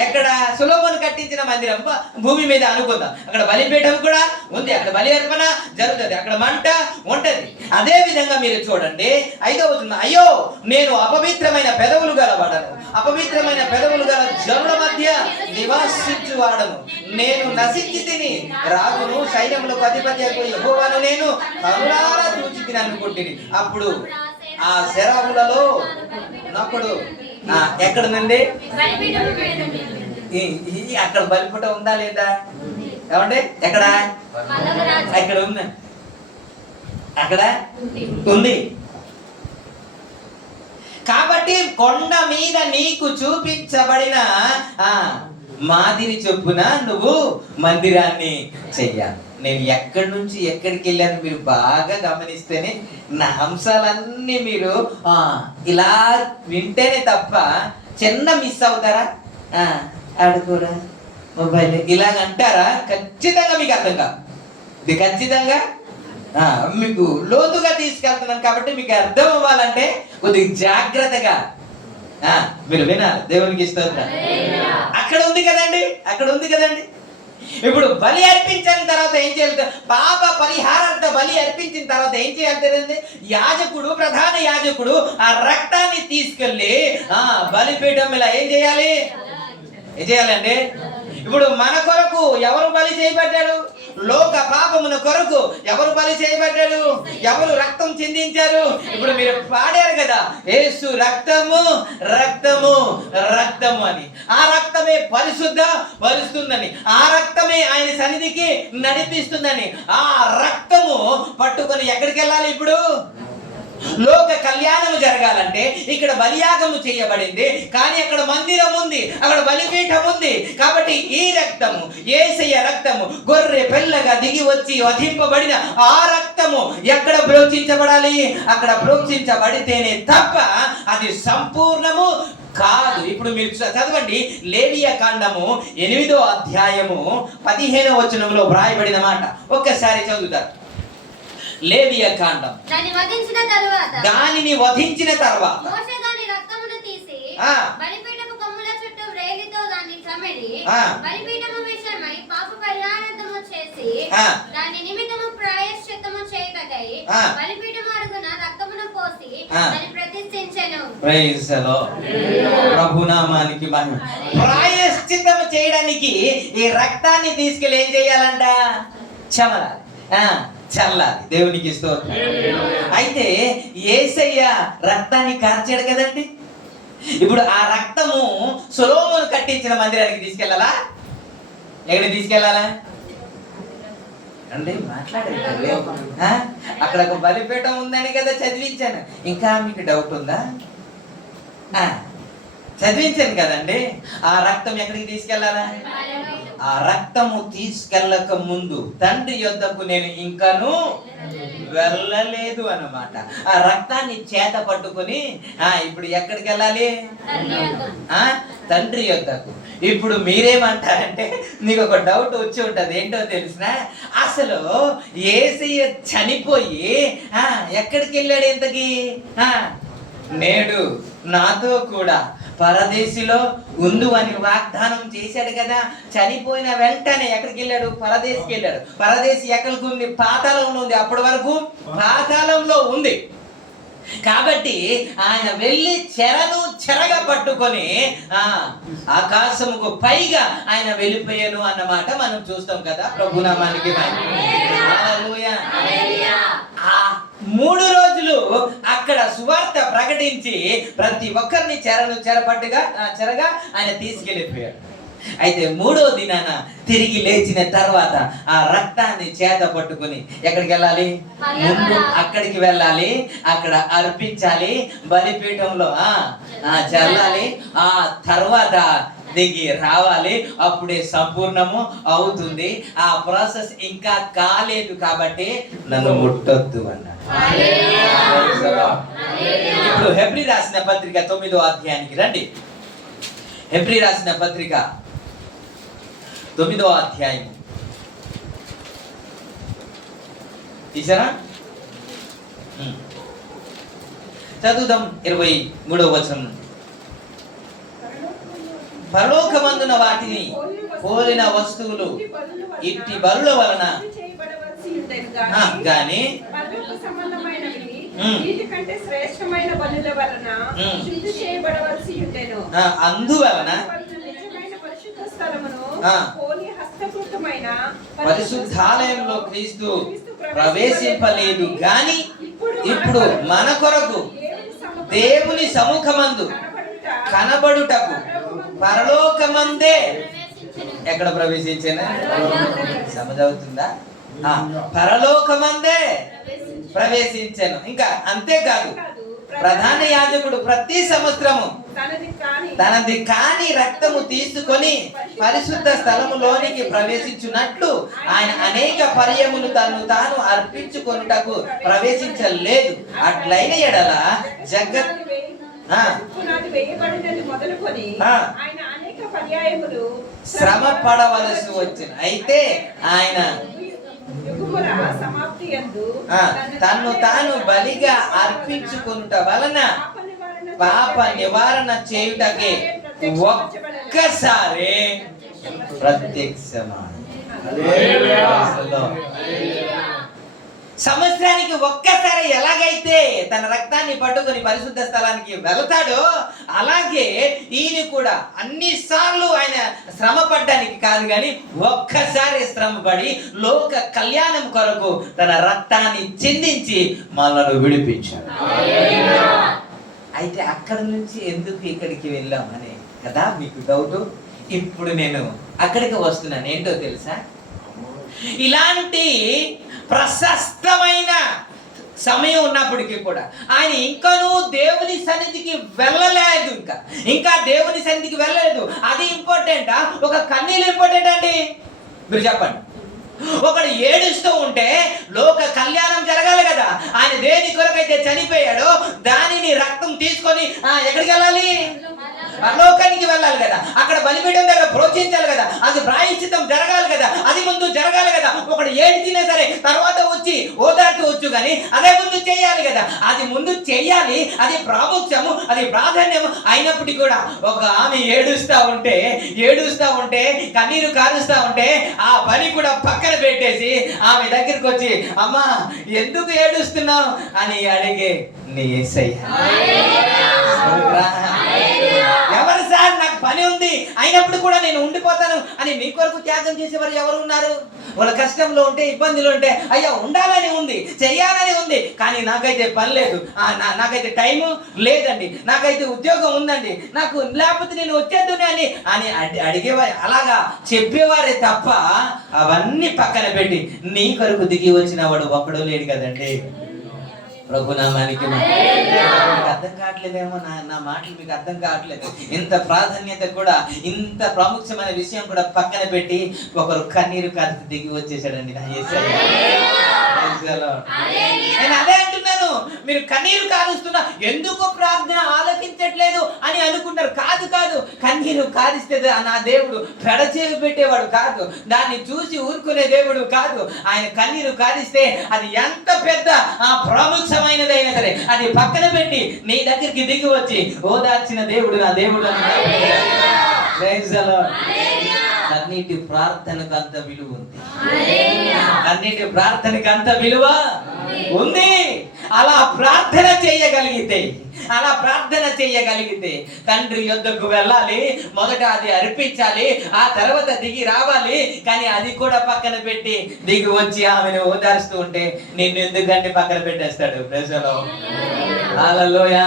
ఎక్కడ? సొలొమోను కట్టించిన మందిరం భూమి మీద అనుకుందాం, అక్కడ బలిపీఠం కూడా ఉంది, అక్కడ బలి అర్పణ జరుగుతుంది, అక్కడ మంట ఉంటది. అదే విధంగా మీరు చూడండి 5వ వచనం, అయ్యో నేను అపవిత్రమైన పెదవులు గలవాడను, అపవిత్రమైన పెదవులు గల జనుల మధ్య నివాసించువాడను, నేను నశించి తిని రాజును సైన్యములకు అధిపతి యెహోవాను నేను కనులారా చూచి తిని అనుకుంటుని. అప్పుడు ఆ శరాబులలో ఉన్నప్పుడు ఎక్కడ నుండి అక్కడ బలిపీఠం ఉందా లేదా? ఏమంటే ఎక్కడ? ఎక్కడ ఉంది? అక్కడ ఉంది. కాబట్టి కొండ మీద నీకు చూపించబడిన మాదిరి చొప్పున నువ్వు మందిరాన్ని చెయ్యాలి. నేను ఎక్కడి నుంచి ఎక్కడికి వెళ్ళాను మీరు బాగా గమనిస్తేనే నా అంశాలన్నీ మీరు ఇలా వింటేనే తప్ప చిన్న మిస్ అవుతారా? ఆడుకోరా మొబైల్ ఇలాగంటారా? ఖచ్చితంగా మీకు అర్థం కాదు. ఇది ఖచ్చితంగా మీకు లోతుగా తీసుకెళ్తున్నాను కాబట్టి మీకు అర్థం అవ్వాలంటే కొద్దిగా జాగ్రత్తగా మీరు వినాలి. దేవునికి స్తోత్రం. అక్కడ ఉంది కదండి, అక్కడ ఉంది కదండి. ఇప్పుడు బలి అర్పించిన తర్వాత ఏం చేయాలి? పాప పరిహారార్థ బలి అర్పించిన తర్వాత ఏం చేయాలి తెలియదు? యాజకుడు, ప్రధాన యాజకుడు ఆ రక్తాన్ని తీసుకెళ్ళి బలిపీఠం ఇలా ఏం చేయాలి? ఏం చేయాలండి? ఇప్పుడు మన కొరకు ఎవరు బలి చేయబడ్డాడు? లోక పాపమున కొరకు ఎవరు బలి చేయబడ్డాడు, ఎవరు రక్తం చిందించారు? ఇప్పుడు మీరు పాడారు కదా, యేసు రక్తము రక్తము రక్తము అని. ఆ రక్తమే పరిశుద్ధ పరుస్తుందని, ఆ రక్తమే ఆయన సన్నిధికి నడిపిస్తుందని. ఆ రక్తము పట్టుకొని ఎక్కడికి వెళ్ళాలి? ఇప్పుడు లోక కళ్యాణము జరగాలంటే ఇక్కడ బలియాగము చేయబడింది, కానీ అక్కడ మందిరం ఉంది, అక్కడ బలిపీఠం ఉంది. కాబట్టి ఈ రక్తము, యేసయ్య రక్తము, గొర్రె పిల్లగా దిగి వచ్చి వధింపబడిన ఆ రక్తము ఎక్కడ ప్రోక్షించబడాలి? అక్కడ ప్రోక్షించబడితేనే తప్ప అది సంపూర్ణము కాదు. ఇప్పుడు మీరు చదవండి, లేవియా కాండము 8వ అధ్యాయము 15వ వచనంలో వ్రాయబడిన మాట ఒక్కసారి చదువుతారు. లేవియా కాండం. దానిని వధించిన తర్వాత మోషే దాని రక్తమును తీసి బలిపీఠపు కొమ్ముల చుట్టూ వ్రేలితో దాన్ని చమిడి బలిపీఠము విషయమై పాప పరిహారార్థము చేసి దాని నిమిత్తము ప్రాయశ్చిత్తము చేయటకై బలిపీఠము అడుగున రక్తమును పోసి దాన్ని ప్రతిష్ఠించెను. Praise the lord. ప్రభునామానికి మహిమ. ప్రాయశ్చిత్తము చేయడానికి ఈ రక్తాన్ని తీసుకెళ్ళి ఏం చేయాలంట? చమరాలి, చల్లాలి. దేవునికి స్తోత్రం. అయితే యేసయ్య రక్తాన్ని కార్చాడు కదండి. ఇప్పుడు ఆ రక్తము సొలొమోను కట్టించిన మందిరానికి తీసుకెళ్ళాలా? ఎక్కడికి తీసుకెళ్ళాలా అండి? మాట్లాడండి. అక్కడ ఒక బలిపీఠం ఉందని కదా చదివించాను. ఇంకా మీకు డౌట్ ఉందా? చదివించాను కదండి. ఆ రక్తం ఎక్కడికి తీసుకెళ్ళాలా? ఆ రక్తము తీసుకెళ్ళక ముందు తండ్రి యొద్దకు నేను ఇంకను వెళ్ళలేదు అన్నమాట. ఆ రక్తాన్ని చేత పట్టుకొని ఇప్పుడు ఎక్కడికి వెళ్ళాలి? తండ్రి యొద్దకు. ఇప్పుడు మీరేమంటారంటే, మీకు ఒక డౌట్ వచ్చి ఉంటది. ఏంటో తెలిసిన, అసలు యేసయ్య చనిపోయి ఎక్కడికి వెళ్ళాడు ఇంతకీ? నేడు నాతో కూడా పరదేశిలో ఉండు అని వాగ్దానం చేశాడు కదా. చనిపోయిన వెంటనే ఎక్కడికి వెళ్ళాడు? పరదేశికి వెళ్ళాడు. పరదేశి ఎక్కడికి ఉంది? పాతాళంలో ఉంది. అప్పటి వరకు పాతాళంలో ఉంది. కాబట్టి ఆయన వెళ్ళి చెరగా పట్టుకొని ఆకాశముకు పైగా ఆయన వెళ్ళిపోయాను అన్నమాట మనం చూస్తాం కదా. ప్రభునామానికి హల్లెలూయా. 3 రోజులు అక్కడ సువార్త ప్రకటించి ప్రతి ఒక్కరిని చెరగా ఆయన తీసుకెళ్ళిపోయాడు. అయితే 3వ దినాన తిరిగి లేచిన తర్వాత ఆ రక్తాన్ని చేత పట్టుకుని ఎక్కడికి వెళ్ళాలి? ముందు అక్కడికి వెళ్ళాలి, అక్కడ అర్పించాలి, బలిపీఠంలో చల్లాలి, ఆ తర్వాత దిగి రావాలి. అప్పుడే సంపూర్ణము అవుతుంది. ఆ ప్రాసెస్ ఇంకా కాలేదు కాబట్టి నన్ను ముట్టొద్దు అన్నాడు. ఇప్పుడు హెబ్రీ రాసిన పత్రిక 9వ అధ్యాయానికి రండి. హెబ్రీ రాసిన పత్రిక 9వ అధ్యాయం తీసారా? చదువుదాం 23వ వచనం. పరలోకమందున వాటిని పోలిన వస్తువులు ఇట్టి బలుల వలన గాని అందువలన పరిశుద్ధాలయంలో క్రీస్తు ప్రవేశింపలేదు గాని ఇప్పుడు మన కొరకు దేవుని సముఖమందు కనబడుటకు పరలోకమందే ఎక్కడ ప్రవేశించేనా? సమజవుతుందా? పరలోకమందే ప్రవేశించాను. ఇంకా అంతేకాదు, ప్రధాన యాజకుడు ప్రతి సంవత్సరము తనది కాని రక్తము తీసుకొని పరిశుద్ధ స్థలములోనికి ప్రవేశించున్నట్లు ఆయన అనేక పర్యములు తాను అర్పించుకొనుటకు ప్రవేశించలేదు. అట్లైన ఎడల జగత్ శ్రమ పడవలసి వచ్చిన. అయితే ఆయన తను తాను బలిగా అర్పించుకొనుట వలన పాప నివారణ చేయుటకే ఒక్కసారి ప్రత్యక్షమా. సంవత్సరానికి ఒక్కసారి ఎలాగైతే తన రక్తాన్ని పట్టుకొని పరిశుద్ధ స్థలానికి వెళతాడో అలాగే ఈయన కూడా అన్నిసార్లు ఆయన శ్రమ పడ్డానికి కాదు కానీ ఒక్కసారి శ్రమపడి లోక కళ్యాణం కొరకు తన రక్తాన్ని చిందించి మనల్ని విడిపించాడు. అయితే అక్కడ నుంచి ఎందుకు ఇక్కడికి వెళ్ళామని కదా మీకు డౌట్. ఇప్పుడు నేను అక్కడికి వస్తున్నాను. ఏంటో తెలుసా, ఇలాంటి ప్రశస్తమైన సమయం ఉన్నప్పటికీ కూడా ఆయన ఇంకాను దేవుని సన్నిధికి వెళ్ళలేదు. ఇంకా దేవుని సన్నిధికి వెళ్ళలేదు. అది ఇంపార్టెంటా, ఒక కన్నీళ్ళు ఇంపార్టెంట్ అండి? మీరు చెప్పండి. ఒకడు ఏడుస్తూ ఉంటే లోక కళ్యాణం జరగాలి కదా. ఆయన దేని కొరకైతే చనిపోయాడో దానిని రక్తం తీసుకొని ఎక్కడికి వెళ్ళాలి? పరలోకానికి వెళ్ళాలి కదా. అక్కడ బలిపీఠం దగ్గర ప్రోక్షించాలి కదా. అది ప్రాయశ్చిత్తం జరగాలి కదా. అది ముందు జరగాలి కదా. ఒకడు ఏడ్చినా సరే తర్వాత వచ్చి ఓదార్చవచ్చు, కానీ అదే ముందు చేయాలి కదా. అది ముందు చేయాలి. అది ప్రాముఖ్యము, అది ప్రాధాన్యము. అయినప్పటికీ కూడా ఒక ఆమె ఏడుస్తా ఉంటే కన్నీరు కారుస్తా ఉంటే ఆ పని కూడా పక్కన పెట్టేసి ఆమె దగ్గరికి వచ్చి, అమ్మా ఎందుకు ఏడుస్తున్నావు అని అడిగే నీ యేసయ్య. ఎవరు సార్, నాకు పని ఉంది అయినప్పుడు కూడా నేను ఉండిపోతాను అని మీ కొరకు త్యాగం చేసేవారు ఎవరు ఉన్నారు? వాళ్ళ కష్టంలో ఉంటే, ఇబ్బందులు ఉంటే, అయ్యా ఉండాలని ఉంది, చెయ్యాలని ఉంది, కానీ నాకైతే పని లేదు, నాకైతే టైము లేదండి, నాకైతే ఉద్యోగం ఉందండి, నాకు లేకపోతే నేను వచ్చేద్దునే అని అడిగేవారు. అలాగా చెప్పేవారే తప్ప అవన్నీ పక్కన పెట్టి నీ కొరకు దిగి వచ్చిన వాడు ఒక్కడో లేడు కదండి. ప్రభునామానికి అర్థం కావట్లేదేమో, నా మాటలు మీకు అర్థం కావట్లేదు. ఇంత ప్రాధాన్యత కూడా, ఇంత ప్రాముఖ్యమైన విషయం కూడా పక్కన పెట్టి ఒకరు కన్నీరు కాదు దిగి వచ్చేసాడండి నా యేసయ్య. నేను అదే అంటున్నాను, మీరు కన్నీరు కారుస్తున్నా ఎందుకు ప్రార్థన ఆలకించట్లేదు అని అనుకుంటారు. కాదు, కన్నీరు కారిస్తే నా దేవుడు పెడచేవి పెట్టేవాడు కాదు, దాన్ని చూసి ఊరుకునే దేవుడు కాదు. ఆయన కన్నీరు కారిస్తే అది ఎంత పెద్ద ప్రాముఖ్యమైనదైనా సరే అది పక్కన పెట్టి నీ దగ్గరికి దిగి వచ్చి ఓదార్చిన దేవుడు నా దేవుడు. కన్నీటి ప్రార్థనకు అంత విలువ ఉంది. కన్నీటి ప్రార్థనకు అంత విలువ ఉంది. అలా ప్రార్థన చేయగలిగితే తండ్రి యొద్దకు వెళ్ళాలి, మొదట అది అర్పించాలి, ఆ తర్వాత దిగి రావాలి. కానీ అది కూడా పక్కన పెట్టి దిగి వచ్చి ఆమెను ఓదార్స్తూ ఉంటే నిన్ను ఎందుకంటే పక్కన పెట్టేస్తాడు. ప్రజలు హల్లెలూయా.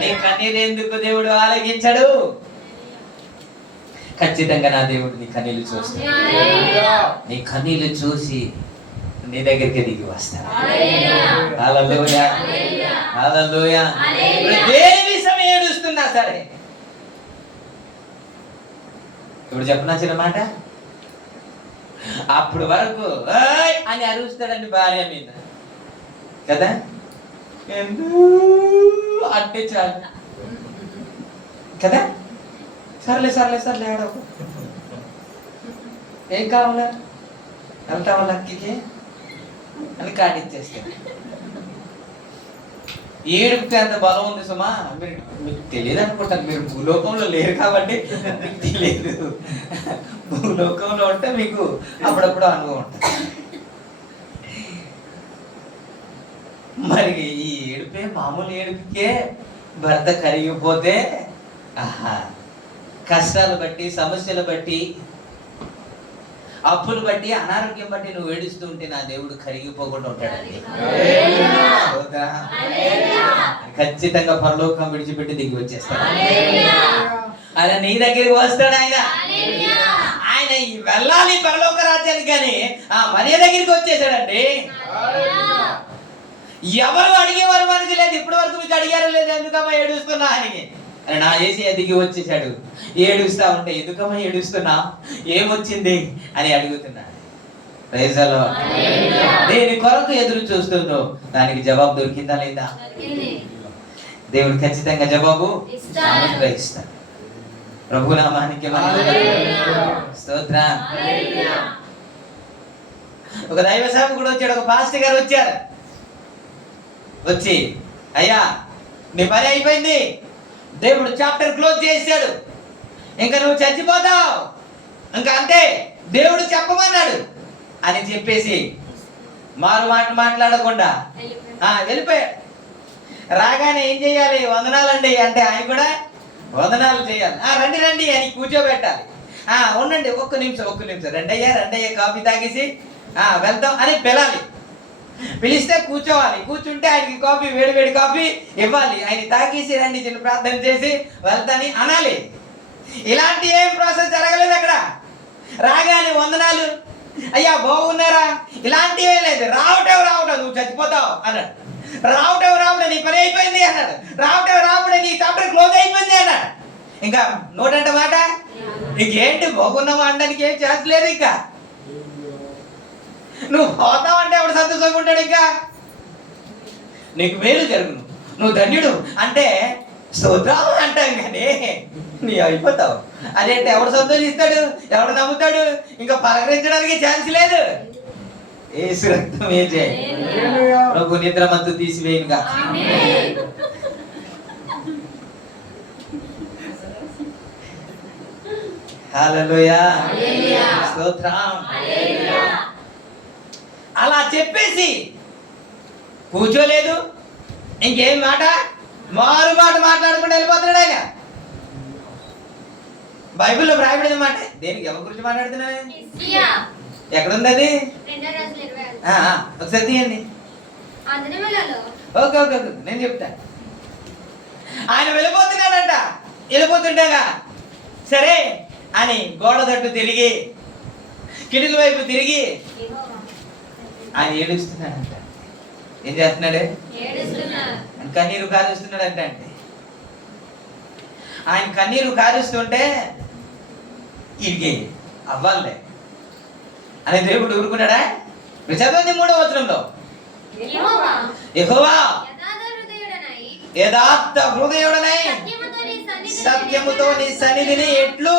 నీ కన్నీరు ఎందుకు దేవుడు ఆలకించాడు? ఖచ్చితంగా నా దేవుడు నీ కన్నీళ్లు చూస్తాడు. నీ కన్నీళ్లు చూసి నీ దగ్గరికి దిగి వస్తాడు. హల్లెలూయా, హల్లెలూయా. దేని విషయం ఏడుస్తున్నా సరే, ఇప్పుడు చెప్పనా చిన్న మాట, అప్పుడు వరకు అని అరుస్తాడండి భార్య మీద కదా, అంటే చాలు కదా. సర్లే ఆడవు, ఏం కావాలా, వెళ్తావా లక్కీకి అని కాడిచ్చేస్తాడు. ఏడుపుకి అంత బలం ఉంది సుమా. మీకు తెలియదు అనుకుంటాను, మీరు భూలోకంలో లేరు కాబట్టి మీకు తెలియదు. భూలోకంలో ఉంటే మీకు అప్పుడప్పుడు అనుభవం ఉంటుంది. మరి ఈ ఏడుపే మామూలు ఏడుపుకే భర్త కరిగిపోతే కష్టాలు బట్టి, సమస్యలు బట్టి, అప్పులు బట్టి, అనారోగ్యం బట్టి నువ్వు ఏడుస్తూ ఉంటే నా దేవుడు కరిగిపోకుండా ఉంటాడండి. ఖచ్చితంగా పరలోకం విడిచిపెట్టి దిగి వచ్చేస్తాడు. ఆయన నీ దగ్గరికి వస్తాడు. ఆయన వెళ్ళాలి పరలోక రాజ్యానికి, కానీ మరియ దగ్గరికి వచ్చేసాడండి. ఎవరు అడిగేవారు మనకి లేదు. ఇప్పటి వరకు మీకు అడిగారు లేదు, ఎందుకమ్మా ఏడుస్తున్నా అని. నా యేసయ్య దిగి వచ్చేసాడు. ఏడుస్తా ఉంటే ఎందుకమ్మా ఏడుస్తున్నా, ఏమొచ్చింది అని అడుగుతున్నాడు. Praise the lord. దేని కొరకు ఎదురు చూస్తుందో దానికి జవాబు దొరికిందా లేదా? దేవుడు ఖచ్చితంగా జవాబు అనుగ్రహిస్తాడు. ప్రభు నామానికి స్తోత్రం. ఒక దైవ సేవకుడు వచ్చాడు, ఒక పాస్టర్ గారు వచ్చారు. వచ్చి, అయ్యా నీ పని అయిపోయింది, దేవుడు చాప్టర్ క్లోజ్ చేశాడు, ఇంకా నువ్వు చచ్చిపోతావు, ఇంకా అంతే, దేవుడు చెప్పమన్నాడు అని చెప్పేసి మారు మాట మాట్లాడకుండా వెళ్ళిపోయాడు. రాగానే ఏం చేయాలి? వందనాలండి అంటే ఆయన కూడా వందనాలు చేయాలి. రండి రండి అని కూర్చోబెట్టాలి. ఉండండి ఒక్క నిమిషం రెండయ్య కాఫీ తాగేసి వెళ్తాం అని పిలాలి. పిలిస్తే కూర్చోవాలి. కూర్చుంటే ఆయనకి కాఫీ, వేడి కాఫీ ఇవ్వాలి. ఆయన తాగేసి రండి చిన్న ప్రార్థన చేసి వెళ్తాని అనాలి. ఇలాంటి ఏం ప్రాసెస్ జరగలేదు అక్కడ. రాగానే వందనాలు, అయ్యా బాగున్నారా, ఇలాంటివే లేదు. రావటం నువ్వు చచ్చిపోతావు అన్నాడు. రావటం నీ పని అయిపోయింది అన్నాడు. రావటం నీ చాప్టర్ క్లోజ్ అయిపోయింది అన్నాడు. ఇంకా నోటంట మాట ఇంకేంటి బాగున్నావా అనడానికి ఏం ఛాన్స్ లేదు. ఇంకా నువ్వు పోతావంటే ఎవడు సంతోషంగా ఉంటాడు? ఇంకా నీకు మేలు జరుగును, నువ్వు ధన్యుడు అంటే స్తోత్రం అంటాం కానీ నీ అయిపోతావు. అదేంటి ఎవడు సంతోషిస్తాడు? ఎవడు నమ్ముతాడు? ఇంకా పలకరించడానికి ఛాన్స్ లేదు. యేసు రక్తం ఏ చేయి ప్రభు నిద్ర మత్తు తీసివేయునుగా. హల్లెలూయా, స్తోత్రం. అలా చెప్పేసి కూర్చోలేదు. ఇంకేం మారు మాట మాట్లాడకుండా వెళ్ళిపోతున్నాడు ఆయన. బైబిల్లో రాయబడిన మాట దేనికి ఎవరి గురించి మాట్లాడుతున్నా? ఎక్కడుంది అది? ఒకసారి తీయండి. ఓకే నేను చెప్తా. ఆయన వెళ్ళిపోతున్నాడంట. వెళ్ళిపోతుండగా సరే అని గోడ తట్టు తిరిగి కిటికీ వైపు తిరిగి ఆయన ఏడుస్తున్నాడంట. ఏం చేస్తున్నాడు? కన్నీరు కారుస్తున్నాడంట. అంటే ఆయన కన్నీరు కారుస్తుంటే ఇది అవ్వాలే అని దేవుడు ఊరుకున్నాడా? చదవండి 3వ వచనంలో, యెహోవా యథార్థ హృదయుడనై సత్యముతో నీ సన్నిధిని ఎట్లు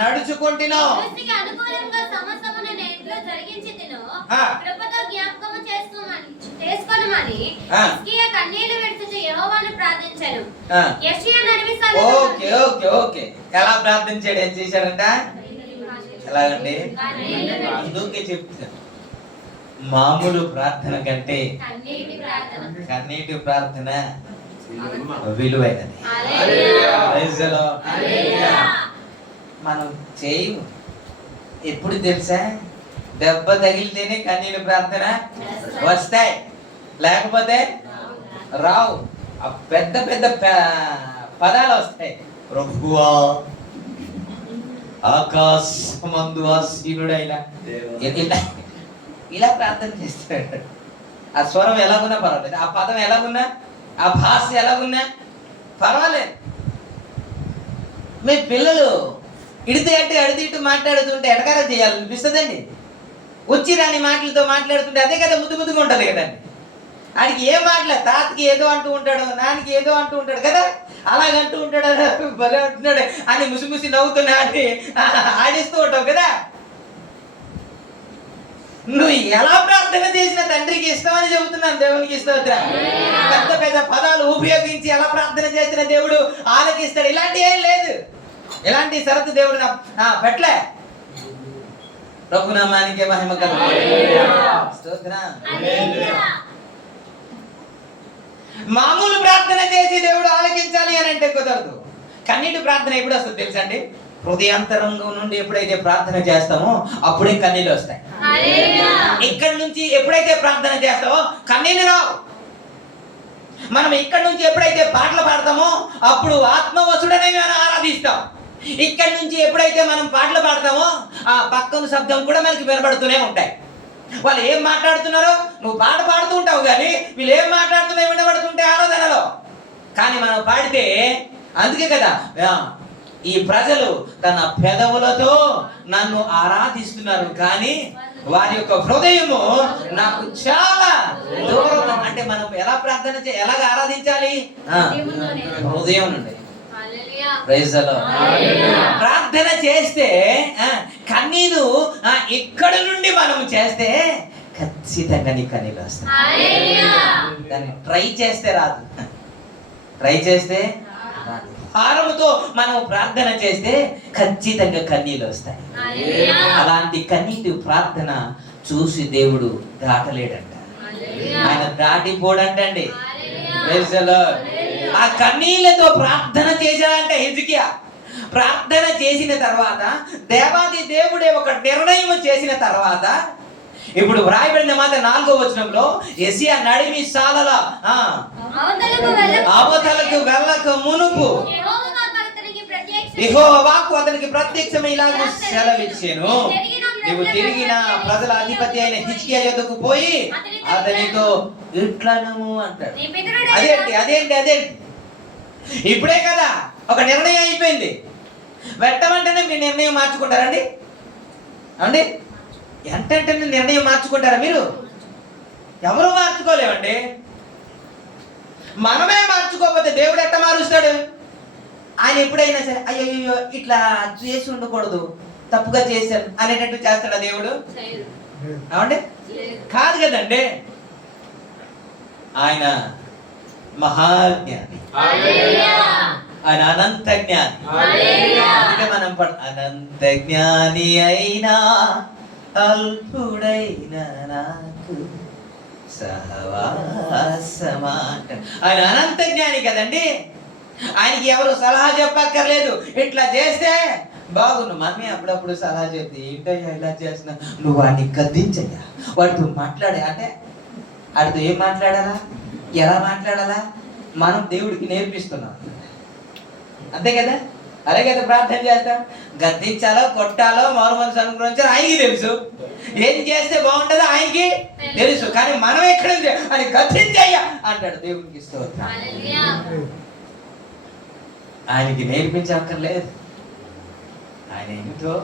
నడుచుకుంటున్నావు, ఓకే. ఎలా ప్రార్థించాడు? ఏం చేశాడంట? ఎలాగండి? అందుకే చెప్తా, మామూలు ప్రార్థన కంటే కన్నీటి ప్రార్థన విలువైనది. మనం చేయము. ఎప్పుడు తెలుసా? దెబ్బ తగిలితేనే కన్నీటి ప్రార్థన వస్తాయి, లేకపోతే రావు. పెద్ద పదాలు వస్తాయి. ప్రభువా ఆకాశమందు ఆసీనుడైన, ఇలా ప్రార్థన చేస్తాడు. ఆ స్వరం ఎలాగున్నా పర్వాలేదు, ఆ పదం ఎలాగున్నా, ఆ భాష ఎలాగున్నా పర్వాలేదు. మీ పిల్లలు అడితే ఇటు మాట్లాడుతుంటే ఎటకారం చేయాలనిపిస్తుందండి. వచ్చి రాని మాటలతో మాట్లాడుతుంటే అదే కదా ముద్దుగా ఉంటుంది కదండి. ఆడికి ఏం మాటలే, తాతకి ఏదో అంటూ ఉంటాడు, నాన్నకి ఏదో అంటూ ఉంటాడు కదా, అలాగంటూ ఉంటాడు, భలే అంటున్నాడు అని ముసి నవ్వుతున్నా అని ఆడిస్తూ ఉంటావు కదా. నువ్వు ఎలా ప్రార్థన చేసిన తండ్రికి ఇష్టమని చెబుతున్నాను. దేవునికి స్తోత్రం. పెద్ద పదాలు ఉపయోగించి ఎలా ప్రార్థన చేసిన దేవుడు ఆలకిస్తాడు. ఇలాంటి ఏం లేదు, ఇలాంటి షరతు దేవుడు పెట్టలే. ప్రభునామానికే మహిమ కలుగును. స్తోత్రం. మామూలు ప్రార్థన చేసి దేవుడు ఆలకించాలి అని అంటే కుదరదు. కన్నీటి ప్రార్థన ఎప్పుడు వస్తుంది తెలుసా అండి? హృదయాంతరంగం నుండి ఎప్పుడైతే ప్రార్థన చేస్తామో అప్పుడే కన్నీళ్ళు వస్తాయి. ఇక్కడి నుంచి ఎప్పుడైతే ప్రార్థన చేస్తామో కన్నీళ్ళు రావు. మనం ఇక్కడి నుంచి ఎప్పుడైతే పాటలు పాడతామో అప్పుడు ఆత్మవశుడనే మనం ఆరాధిస్తాం. ఇక్కడి నుంచి ఎప్పుడైతే మనం పాటలు పాడతామో ఆ పక్కన శబ్దం కూడా మనకి వినబడుతూనే ఉంటాయి. వాళ్ళు ఏం మాట్లాడుతున్నారో నువ్వు పాట పాడుతూ ఉంటావు, కానీ వీళ్ళు ఏం మాట్లాడుతున్నా వినబడుతుంటే ఆరాధనలో. కానీ మనం పాడితే, అందుకే కదా ఈ ప్రజలు తన పెదవులతో నన్ను ఆరాధిస్తున్నారు, కానీ వారి యొక్క హృదయము నాకు చాలా దూరం. అంటే మనం ఎలా ప్రార్థన ఎలాగ ఆరాధించాలి? హృదయం నుండి. ప్రార్థన చేస్తే కన్నీరు ఇక్కడ నుండి మనం చేస్తే ఖచ్చితంగా నీ కన్నీళ్ళు వస్తాయి. దాన్ని ట్రై చేస్తే రాదు. ట్రై చేస్తే భారముతో మనం ప్రార్థన చేస్తే ఖచ్చితంగా కన్నీళ్ళు వస్తాయి. అలాంటి కన్నీటి ప్రార్థన చూసి దేవుడు దాటలేడంట, ఆయన దాటిపోడంటండి. Praise the Lord. ఆ కన్నీళ్లతో ప్రార్థన చేశాడంట హిజ్కియా. ప్రార్థన చేసిన తర్వాత దేవాది దేవుడే ఒక నిర్ణయం చేసిన తర్వాత, ఇప్పుడు వ్రాయబడిన మాట 4వ వచనంలో, యోషియా నడిమి సాలల అవతలకు వెళ్ళక మునుపు యెహోవా వాక్కు అతనికి ప్రత్యక్షమై ఇలాగ సెలవిచ్చెను, నీవు తిరిగిన ప్రజల అధిపతి అయిన హిజ్కియా యొద్దకు పోయి అతనితో ఇట్లనము అంటాడు. అదేంటి ఇప్పుడే కదా ఒక నిర్ణయం అయిపోయింది, వెంటనే మీరు నిర్ణయం మార్చుకుంటారండి? అండి ఎంటంటే నిర్ణయం మార్చుకుంటారా మీరు? ఎవరు మార్చుకోలేమండి. మనమే మార్చుకోకపోతే దేవుడు ఎట్ట మారుస్తాడు? ఆయన ఎప్పుడైనా సరే అయ్యో ఇట్లా చేసి ఉండకూడదు, తప్పుగా చేశాను అనేటట్టు చేస్తాడా దేవుడు? అవండి కాదు కదండి. ఆయన మహాజ్ఞాని, ఆయన అనంత జ్ఞాని. అంటే మనం అనంత జ్ఞాని అయినా అల్పుడైన నాకు సహవాసమాట. ఆయన అనంత జ్ఞాని కదండి. ఆయనకి ఎవరు సలహా చెప్పక్కర్లేదు. ఇట్లా చేస్తే బాగుండు. మనమే అప్పుడప్పుడు సలహా చెప్తే ఏంటయ్యా ఇలా చేస్తున్నా, నువ్వు వాడిని గద్దించయ్యా, వాడితో మాట్లాడే అంటే వాడితో ఏం మాట్లాడాలా, ఎలా మాట్లాడాలా మనం దేవుడికి నేర్పిస్తున్నాం. అంతే కదా? అదే కదా ప్రార్థన చేస్తాం. గద్దించాలో కొట్టాలో మారు మనసు అనుగ్రహించాలో ఆయనకి తెలుసు, ఏం చేస్తే బాగుంటుందో ఆయనకి తెలుసు. కానీ మనం ఎక్కడ అని గద్దించయ్యా అంటాడు. దేవునికి స్తోత్రం. ఆయనకి నేర్పించక్కర్లేదు. ఆయన ఏమిటో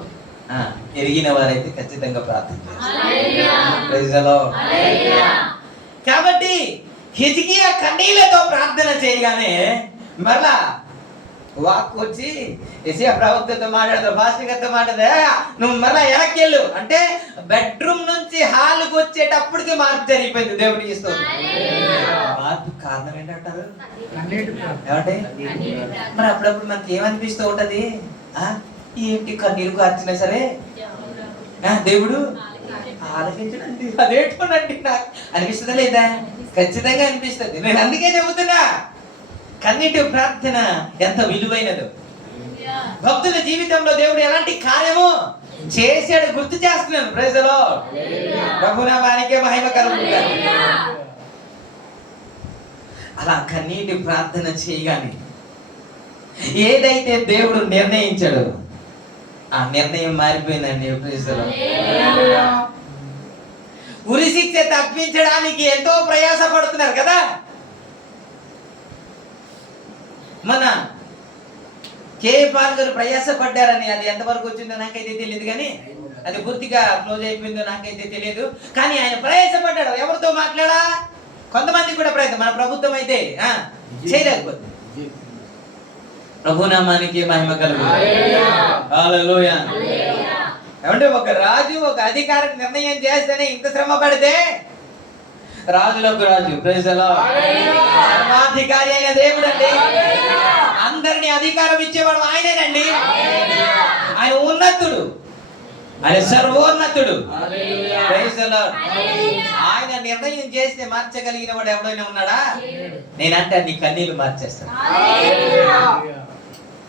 ఎరిగిన వారైతే ఖచ్చితంగా ప్రార్థన చేస్తారు. కాబట్టి హిజ్కియా కన్నీళ్లతో ప్రార్థన చేయగానే మరలా వాక్ వచ్చి యేషయా ప్రవక్తతో మాట్లాడతారు, పాస్టర్ గారితో మాట్లాడదా, నువ్వు మరలా వెనక్కి వెళ్ళు అంటే బెడ్రూమ్ నుంచి హాల్కి వచ్చేటప్పటికి మార్పు జరిగిపోయింది. దేవుడికి ఇస్తుంది. మార్పు కారణం ఏంటంటారు? ఏమంటే మరి అప్పుడప్పుడు మనకి ఏమనిపిస్తూ ఉంటది, ఏంటి కన్నీరు కార్చినా సరే దేవుడు ఆలకించడండి, అదేంటోనండి నాకు అనిపిస్తుందా లేదా? ఖచ్చితంగా అనిపిస్తుంది. నేను అందుకే చెబుతున్నా, కన్నీటి ప్రార్థన ఎంత విలువైనదో. భక్తుల జీవితంలో దేవుడు ఎలాంటి కార్యము చేశాడు గుర్తు చేస్తున్నాను. Praise the lord. ప్రభునామానికే మహిమ కలుగుగాక. అలా కన్నీటి ప్రార్థన చేయగానే ఏదైతే దేవుడు నిర్ణయించాడో ఆ నిర్ణయం మారిపోయిందండి. Praise the lord. ఉరి శిక్ష తప్పించడానికి ఎంతో ప్రయాసపడుతున్నారు కదా. మన కేపాల్ గారు ప్రయాసపడ్డారని, అది ఎంతవరకు వచ్చిందో నాకైతే తెలియదు, కానీ అది పూర్తిగా క్లోజ్ అయిపోయిందో నాకైతే తెలియదు. కానీ ఆయన ప్రయాసపడ్డాడు. ఎవరితో మాట్లాడా? కొంతమంది కూడా ప్రయత్నం. మన ప్రభుత్వం అయితే చేయలేకపోతుంది. ప్రభునామానికి మహిమ కలుగుగాక. హల్లెలూయా. ఏమంటే ఒక రాజు ఒక అధికారి నిర్ణయం చేస్తేనే ఇంత శ్రమ పడితే, రాజులకు రాజు ప్రైజ్ ది లార్డ్ సర్వాధికారి అయిన దేవుడు అండి. అందరినీ అధికారం ఇచ్చేవాడు ఆయనేనండి. ఆయన ఉన్నతుడు, ఆయన సర్వోన్నతుడు. Praise the lord. ఆయన నిర్ణయం చేస్తే మార్చగలిగిన వాడు ఎవడైనా ఉన్నాడా? నేనంటే నీ కన్నీళ్లు మార్చేస్తాను.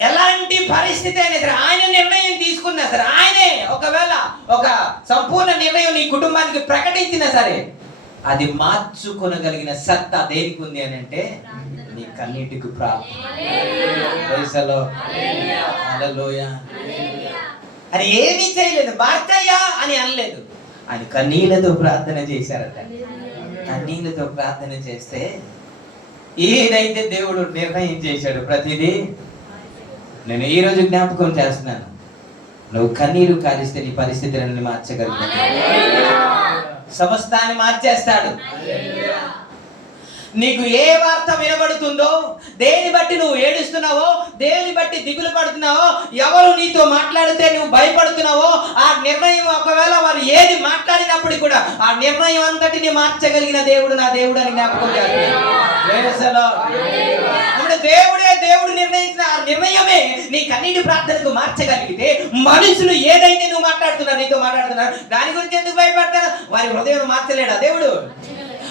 ఎలాంటి పరిస్థితి అయినా సరే ఆయన నిర్ణయం తీసుకున్నా సరే, ఆయనే ఒకవేళ ఒక సంపూర్ణ నిర్ణయం నీ కుటుంబానికి ప్రకటించినా సరే, అది మార్చుకొనగలిగిన సత్తా దేనికి ఉంది అని అంటే నీ కన్నీటికి ప్రార్థన. అని ఏమీ చేయలేదు, మార్చయ్యా అని అనలేదు. ఆయన కన్నీళ్లతో ప్రార్థన చేశారట. కన్నీళ్లతో ప్రార్థన చేస్తే ఏదైతే దేవుడు నిర్ణయం చేశాడు ప్రతిదీ నేను ఈ రోజు జ్ఞాపకం చేస్తున్నాను. నువ్వు కన్నీరు కారిస్తే నీ పరిస్థితులన్నీ మార్చగలుగుతావు. సమస్తాన్ని మార్చేస్తాడు. నీకు ఏ వార్త వినబడుతుందో, దేని బట్టి నువ్వు ఏడుస్తున్నావో, దేని బట్టి దిగులు పడుతున్నావో, ఎవరు నీతో మాట్లాడితే నువ్వు భయపడుతున్నావో, ఆ నిర్ణయం ఒకవేళ వారు ఏది మాట్లాడినప్పుడు కూడా ఆ నిర్ణయం అంతటిని మార్చగలిగిన దేవుడు నా దేవుడు అని జ్ఞాపకం చేస్తున్నాడు. దేవుడు నిర్ణయించిన ఆ నిర్ణయమే నీ కన్నీటి ప్రార్థనకు మార్చగలిగితే మనుషులు ఏదైతే నువ్వు మాట్లాడుతున్నారు, నీతో మాట్లాడుతున్నారు, దాని గురించి ఎందుకు భయపడతారు? వారి హృదయం మార్చలేడా దేవుడు?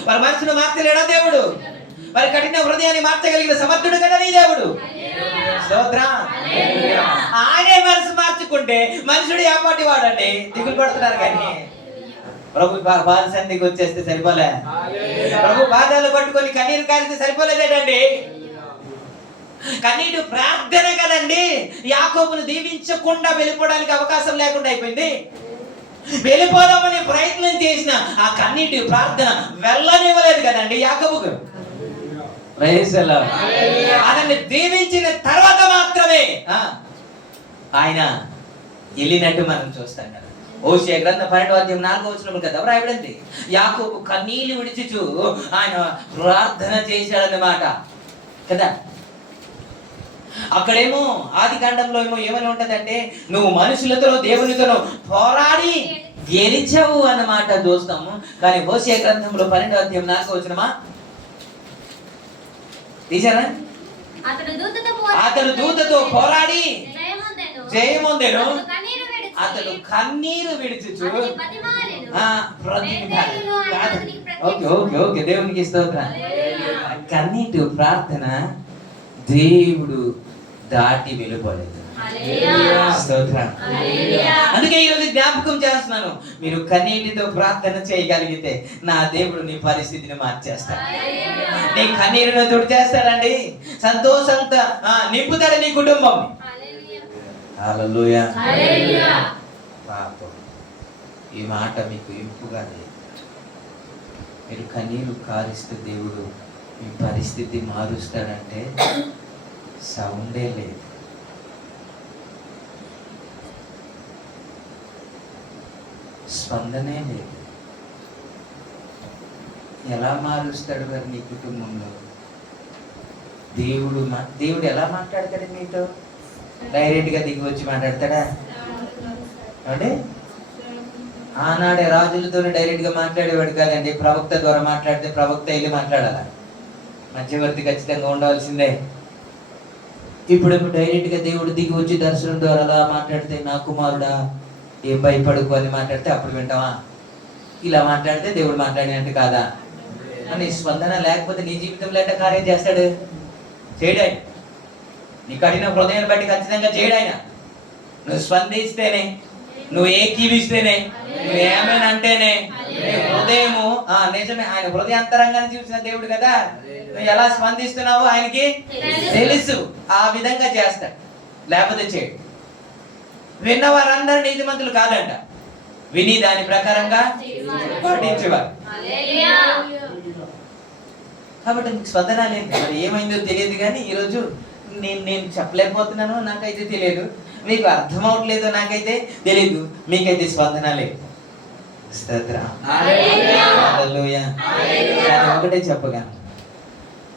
వారి మనసును మార్చలేడా దేవుడు? వారి కఠిన హృదయాన్ని మార్చగలిగిన సమర్థుడు కదా నీ దేవుడు. స్తోత్రం. ఆడే మనసు మార్చుకుంటే మనుషుడు ఏపాటి వాడండి, దిగులు పడుతున్నారు. కానీ ప్రభు బాధ సన్నిధికి వచ్చేస్తే సరిపోలే, ప్రభు బాధలు పట్టుకొని కన్నీరు కాలిస్తే సరిపోలేదేటండి. కన్నీరు ప్రార్థన కదండి యాకోబును దీవించకుండా వెళ్ళిపోవడానికి అవకాశం లేకుండా అయిపోయింది. వెళ్ళిపోదామని ప్రయత్నం చేసిన ఆ కన్నీటి ప్రార్థన వెళ్ళనివ్వలేదు కదండి యాకోబుకు. అతన్ని దీవించిన తర్వాత మాత్రమే ఆయన వెళ్ళినట్టు మనం చూస్తాం కదా. హోషేయ గ్రంథం 12వ అధ్యాయం 4వ వచనం కదా రాయబడింది. యాకోబు కన్నీళ్లు విడిచుచు ఆయన ప్రార్థన చేశాడన్నమాట కదా. అక్కడేమో ఆది కాండంలో ఏమో ఏమని ఉంటదంటే నువ్వు మనుషులతో దేవునితో పోరాడి గెలిచావు అన్నమాట చూస్తాము. కానీ హోషేయ గ్రంథంలో 12వ అధ్యాయం 4వ వచనమా తీసారా? అతడు దూతతో పోరాడి జయమొందెను. అతడు కన్నీరు విడిచుచు ఓకే దేవునికి స్తోత్రం. కన్నీటి ప్రార్థన దేవుడు దాటి వెళ్ళిపోలేదు. స్తోత్రం. అందుకే ఈరోజు జ్ఞాపకం చేస్తున్నాను, మీరు కన్నీటితో ప్రార్థన చేయగలిగితే నా దేవుడు నీ పరిస్థితిని మార్చేస్తాడు. నీ కన్నీరును తుడిచేస్తాడండి, సంతోషంతో నింపుతాడు నీ కుటుంబం. హల్లెలూయా. పాపం ఈ మాట మీకు ఇంపుగా లేదు. మీరు కన్నీరు కారిస్తే దేవుడు మీ పరిస్థితి మారుస్తాడంటే సౌండే లేదు. స్పందనే లేదు. ఎలా మారుస్తాడు మరి నీ కుటుంబంలో? దేవుడు ఎలా మాట్లాడతాడు నీతో? డైరెక్ట్ గా దిగి వచ్చి మాట్లాడతాడా? అంటే ఆనాడే రాజులతో డైరెక్ట్ గా మాట్లాడేవాడు కాదండి. ప్రవక్త ద్వారా మాట్లాడితే ప్రవక్త వెళ్ళి మాట్లాడాల, మధ్యవర్తి ఖచ్చితంగా ఉండవలసిందే. ఇప్పుడు డైరెక్ట్ గా దేవుడు దిగి వచ్చి దర్శనం ద్వారా అలా మాట్లాడితే నా కుమారుడా ఏం భయపడుకో అని మాట్లాడితే అప్పుడు వింటావా? ఇలా మాట్లాడితే దేవుడు మాట్లాడినట్టు కాదా? నీ స్పందన లేకపోతే నీ జీవితంలో ఎట్లా కార్యం చేస్తాడు? చేయడాయి. నీ కఠిన హృదయాన్ని బట్టి ఖచ్చితంగా చేయడాయన. నువ్వు స్పందిస్తేనే, నువ్వు ఏకీవిస్తేనే, నువ్వు ఏమైనా అంటేనే నీ హృదయము నిజమే. ఆయన హృదయాంతరంగాన్ని చూసిన దేవుడు కదా. నువ్వు ఎలా స్పందిస్తున్నావో ఆయనకి తెలుసు. ఆ విధంగా చేస్తాడు, లేకపోతే చేయడు. విన్నవారందరూ నీతిమంతులు కాదంట, విని దాని ప్రకారంగా పాటించేవారు. కాబట్టి నీకు స్పందన లేదు. మరి ఏమైందో తెలియదు. కానీ ఈరోజు నేను చెప్పలేకపోతున్నాను, నాకైతే తెలియదు. మీకు అర్థం అవట్లేదో నాకైతే తెలియదు. మీకైతే స్పందన లేదు. ఒకటే చెప్పగా,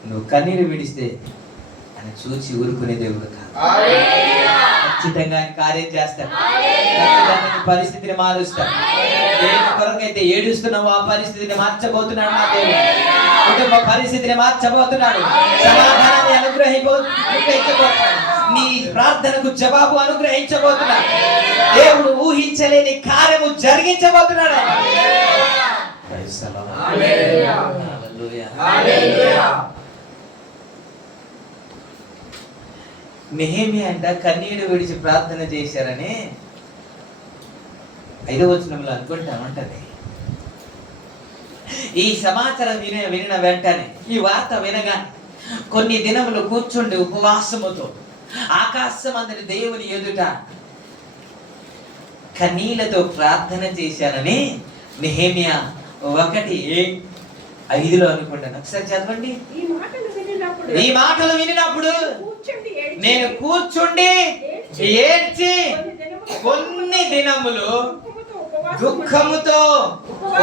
నువ్వు కన్నీరు విడిస్తే అని చూచి ఊరుకునే దేవుడు కాదు. ఖచ్చితంగా ఆయన కార్యం చేస్తాడు. ఖచ్చితంగా పరిస్థితిని మారుస్తాడు. దేని కొరకైతే ఏడుస్తున్నావో ఆ పరిస్థితిని మార్చబోతున్నాడు నా దేవుడు. కుటుంబ పరిస్థితిని మార్చబోతున్నాడు. సమాధానాన్ని అనుగ్రహించబోతున్నాడు. నీ ప్రార్థనకు జవాబు అనుగ్రహించబోతున్నాడు. దేవుడు ఊహించలేని కార్యము జరిగించబోతున్నాడు. నెహెమియా అంట కన్నీరు విడిచి ప్రార్థన చేశారని 5వ వచనంలో అనుకుంటామంటది. ఈ సమాచారం వినిన వెంటనే, ఈ వార్త వినగానే కొన్ని దినములు కూర్చుండి ఉపవాసముతో ఆకాశమందరి దేవుని ఎదుట కన్నీళ్లతో ప్రార్థన చేశారని నెహెమియా 1:5 అనుకుంటాను. ఒకసారి చదవండి. ఈ మాటలు వినినప్పుడు నేను కూర్చుండి ఏడ్చి కొన్ని దినములు దుఃఖముతో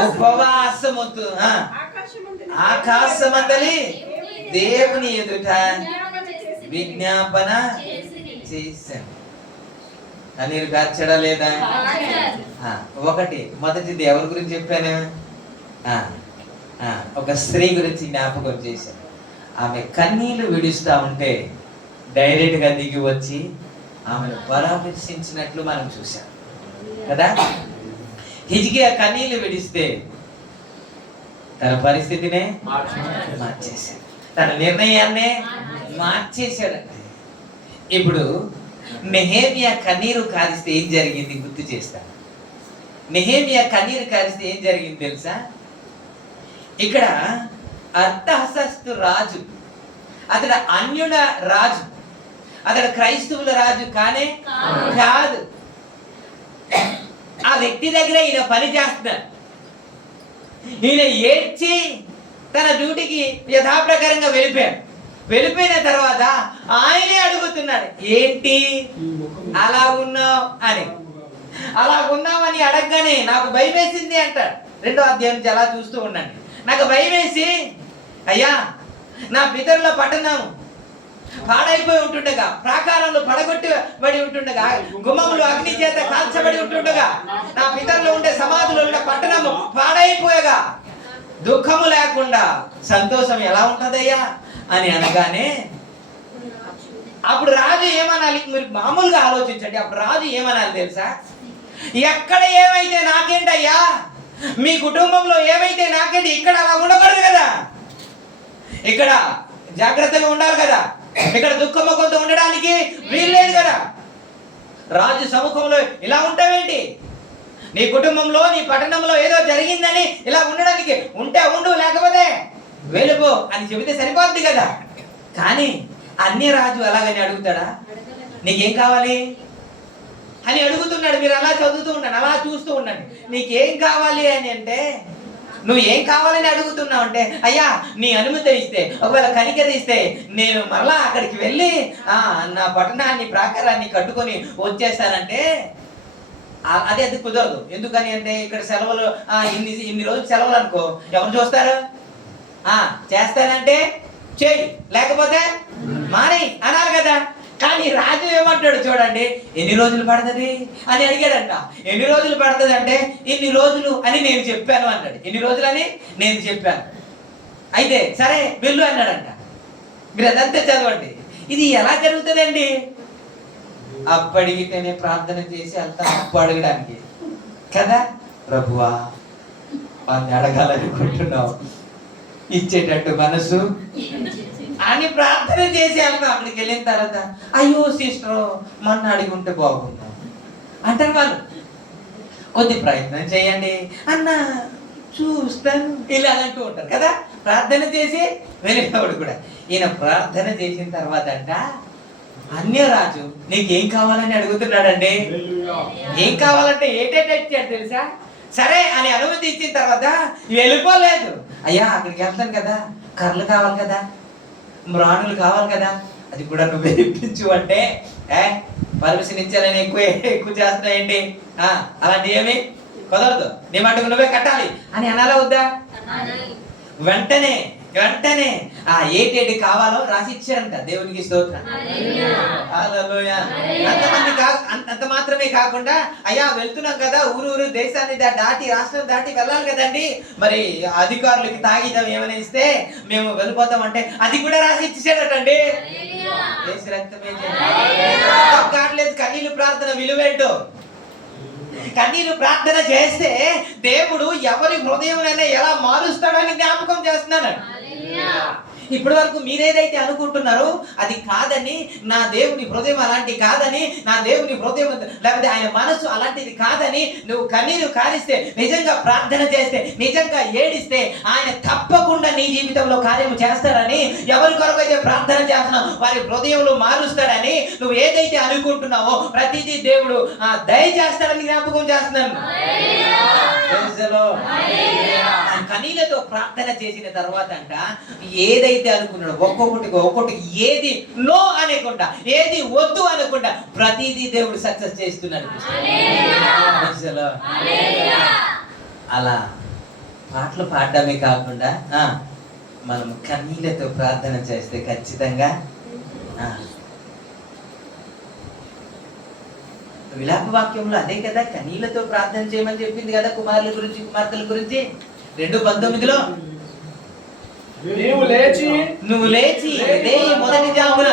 ఉపవాసముతో ఆకాశమందలి దేవుని ఎదుట విజ్ఞాపన చేశాను. కన్నీరు కార్చడా లేదా? మొదటిది ఎవరి గురించి చెప్పాను? ఒక స్త్రీ గురించి జ్ఞాపకం చేశాను. ఆమె కన్నీళ్లు విడుస్తా ఉంటే డైరెక్ట్ గా దిగి వచ్చి ఆమెను పరామర్శించినట్లు మనం చూసాం కదా. హిజ్కియా కన్నీళ్లు విడిస్తే తన పరిస్థితినే మార్చేశాడు, తన నిర్ణయాన్నే మార్చేశాడండి. ఇప్పుడు నెహెమ్యా కన్నీరు కారిస్తే ఏం జరిగింది గుర్తు చేస్తాను. నెహెమ్యా కన్నీరు కారిస్తే ఏం జరిగింది తెలుసా? ఇక్కడ అర్తహషస్తు రాజు, అతడు అన్యుల రాజు, అతడు క్రైస్తవుల రాజు కానే కాదు. ఆ వ్యక్తి దగ్గర ఈయన పని చేస్తున్నాడు. ఈయన ఏడ్చి తన డ్యూటీకి యథాప్రకారంగా వెళ్ళిపోయిన తర్వాత ఆయనే అడుగుతున్నాడు, ఏంటి అలా ఉన్నావు అని. అలా ఉన్నామని అడగగానే నాకు భయం వేసింది అంటాడు. 2వ అధ్యాయం నుంచి అలా చూస్తూ ఉండండి. నాకు భయం వేసి, అయ్యా నా పితరుల పట్టణం పాడైపోయి ఉంటుండగా, ప్రాకారంలో పడగొట్టబడి ఉంటుండగా, గుమ్మములు అగ్ని చేత కాల్చబడి ఉంటుండగా, నా పితరులు ఉండే సమాధులు ఉన్న పట్టణము పాడైపోయగా దుఃఖము లేకుండా సంతోషం ఎలా ఉంటదయ్యా అని అనగానే అప్పుడు రాజు ఏమనాలి? మీరు మామూలుగా ఆలోచించండి. అప్పుడు రాజు ఏమనాలి తెలుసా? ఎక్కడ ఏమైతే నాకేంటయ్యా, మీ కుటుంబంలో ఏమైతే నాకేంటి, ఇక్కడ అలా ఉండకూడదు కదా, ఇక్కడ జాగ్రత్తగా ఉండాలి కదా, ఇక్కడ దుఃఖముఖంతో ఉండడానికి వీల్లేదు కదా. రాజు సముఖంలో ఇలా ఉంటావేంటి? నీ కుటుంబంలో నీ పట్టణంలో ఏదో జరిగిందని ఇలా ఉండడానికి ఉంటే ఉండు, లేకపోతే వెళ్ళిపో అని చెబితే సరిపోద్ది కదా. కానీ అన్య రాజు అలాగని అడుగుతాడా? నీకేం కావాలి అని అడుగుతున్నాడు. మీరు అలా చదువుతూ ఉండండి, అలా చూస్తూ ఉండండి. నీకేం కావాలి అని అంటే, నువ్వు ఏం కావాలని అడుగుతున్నావు అంటే, అయ్యా నీ అనుమతి ఇస్తే, ఒకవేళ కనికరిస్తే నేను మరలా అక్కడికి వెళ్ళి నా పట్టణాన్ని ప్రాకారాన్ని కట్టుకొని వచ్చేస్తానంటే అది కుదరదు. ఎందుకని అంటే ఇక్కడ సెలవులు ఇన్ని రోజులు సెలవులు అనుకో, ఎవరు చూస్తారు? చేస్తానంటే చెయ్యి, లేకపోతే మాని అన్నారు కదా. కానీ రాజు ఏమంటాడు చూడండి, ఎన్ని రోజులు పడుతుంది అని అడిగాడంట. ఎన్ని రోజులు పడుతుంది అంటే, ఇన్ని రోజులు అని నేను చెప్పాను అన్నాడు. ఎన్ని రోజులు అని నేను చెప్పాను. అయితే సరే వెళ్ళు అన్నాడంట. మీరు అదంతా చదవండి. ఇది ఎలా జరుగుతుందండి? అప్పు అడిగితేనే ప్రార్థన చేసి వెళ్తాం, అప్పు అడగడానికి కదా. ప్రభువా వాడిని అడగాలనుకుంటున్నావు, ఇచ్చేటట్టు మనసు అని ప్రార్థన చేసి వెళ్తాం. అక్కడికి వెళ్ళిన తర్వాత అయ్యో సిస్టర్ మొన్న అడిగి ఉంటే బాగున్నాం అంటారు వాళ్ళు. కొద్ది ప్రయత్నం చేయండి అన్న, చూస్తాను ఇలా అంటూ ఉంటారు కదా. ప్రార్థన చేసి వెళ్ళేవాడు కూడా. ఈయన ప్రార్థన చేసిన తర్వాత అంట అన్యరాజు నీకేం కావాలని అడుగుతున్నాడండి. ఏం కావాలంటే ఏటేటచ్చాడు తెలుసా? సరే అని అనుమతి ఇచ్చిన తర్వాత వెళ్ళిపోలేదు. అయ్యా అక్కడికి వెళ్తాను కదా, కర్రలు కావాలి కదా, మ్రాణులు కావాలి కదా, అది కూడా నువ్వే ఇప్పించు అంటే పర్మిషన్ ఇచ్చానని ఎక్కువ చేస్తున్నాయండి, అలాంటి ఏమి కుదరదు, నీ మటుకు నువ్వే కట్టాలి అని అనాలా వద్దా? వెంటనే ఏటేటి కావాలో రాసి ఇచ్చారంట. దేవునికి స్తోత్రం. హల్లెలూయా. అంత మాత్రమే కాకుండా అయ్యా వెళ్తున్నాం కదా, ఊరు దేశాన్ని దాటి రాష్ట్రం దాటి వెళ్ళాలి కదండి, మరి అధికారులకి తాగిదాం ఏమైనా ఇస్తే మేము వెళ్ళిపోతామంటే అది కూడా రాసి ఇచ్చేసాడటండి. కావట్లేదు కన్నీళ్ళు ప్రార్థన విలువేంటో. కన్నీరు ప్రార్థన చేస్తే దేవుడు ఎవరి హృదయంలోనే ఎలా మారుస్తాడని జ్ఞాపకం చేస్తున్నాడు. ఇప్పటి వరకు మీరేదైతే అనుకుంటున్నారో అది కాదని, నా దేవుని హృదయం అలాంటి కాదని, నా దేవుని హృదయం లేకపోతే ఆయన మనసు అలాంటిది కాదని నువ్వు కన్నీరు కారిస్తే, నిజంగా ప్రార్థన చేస్తే, నిజంగా ఏడిస్తే ఆయన తప్పకుండా నీ జీవితంలో కార్యము చేస్తాడని, ఎవరి కొరకైతే ప్రార్థన చేస్తున్నావు వారి హృదయంలో మారుస్తాడని, నువ్వు ఏదైతే అనుకుంటున్నావో ప్రతిదీ దేవుడు దయచేస్తాడని జ్ఞాపకం చేస్తున్నాను. కన్నీళ్లతో ప్రార్థన చేసిన తర్వాత అంట ఏదైతే అనుకున్నాడో ఒక్కొక్కటి ఏది నో అనకుండా, ఏది వద్దు అనకుండా ప్రతిదీ దేవుడు సక్సెస్ చేస్తున్నాడు. అలా పాటలు పాడడమే కాకుండా మనం కన్నీళ్లతో ప్రార్థన చేస్తే ఖచ్చితంగా విలాప వాక్యంలో అదే కదా, కన్నీళ్లతో ప్రార్థన చేయమని చెప్పింది కదా కుమారుల గురించి, కుమార్తెల గురించి. 2:19 నువ్వు లేచి మొదటి జామున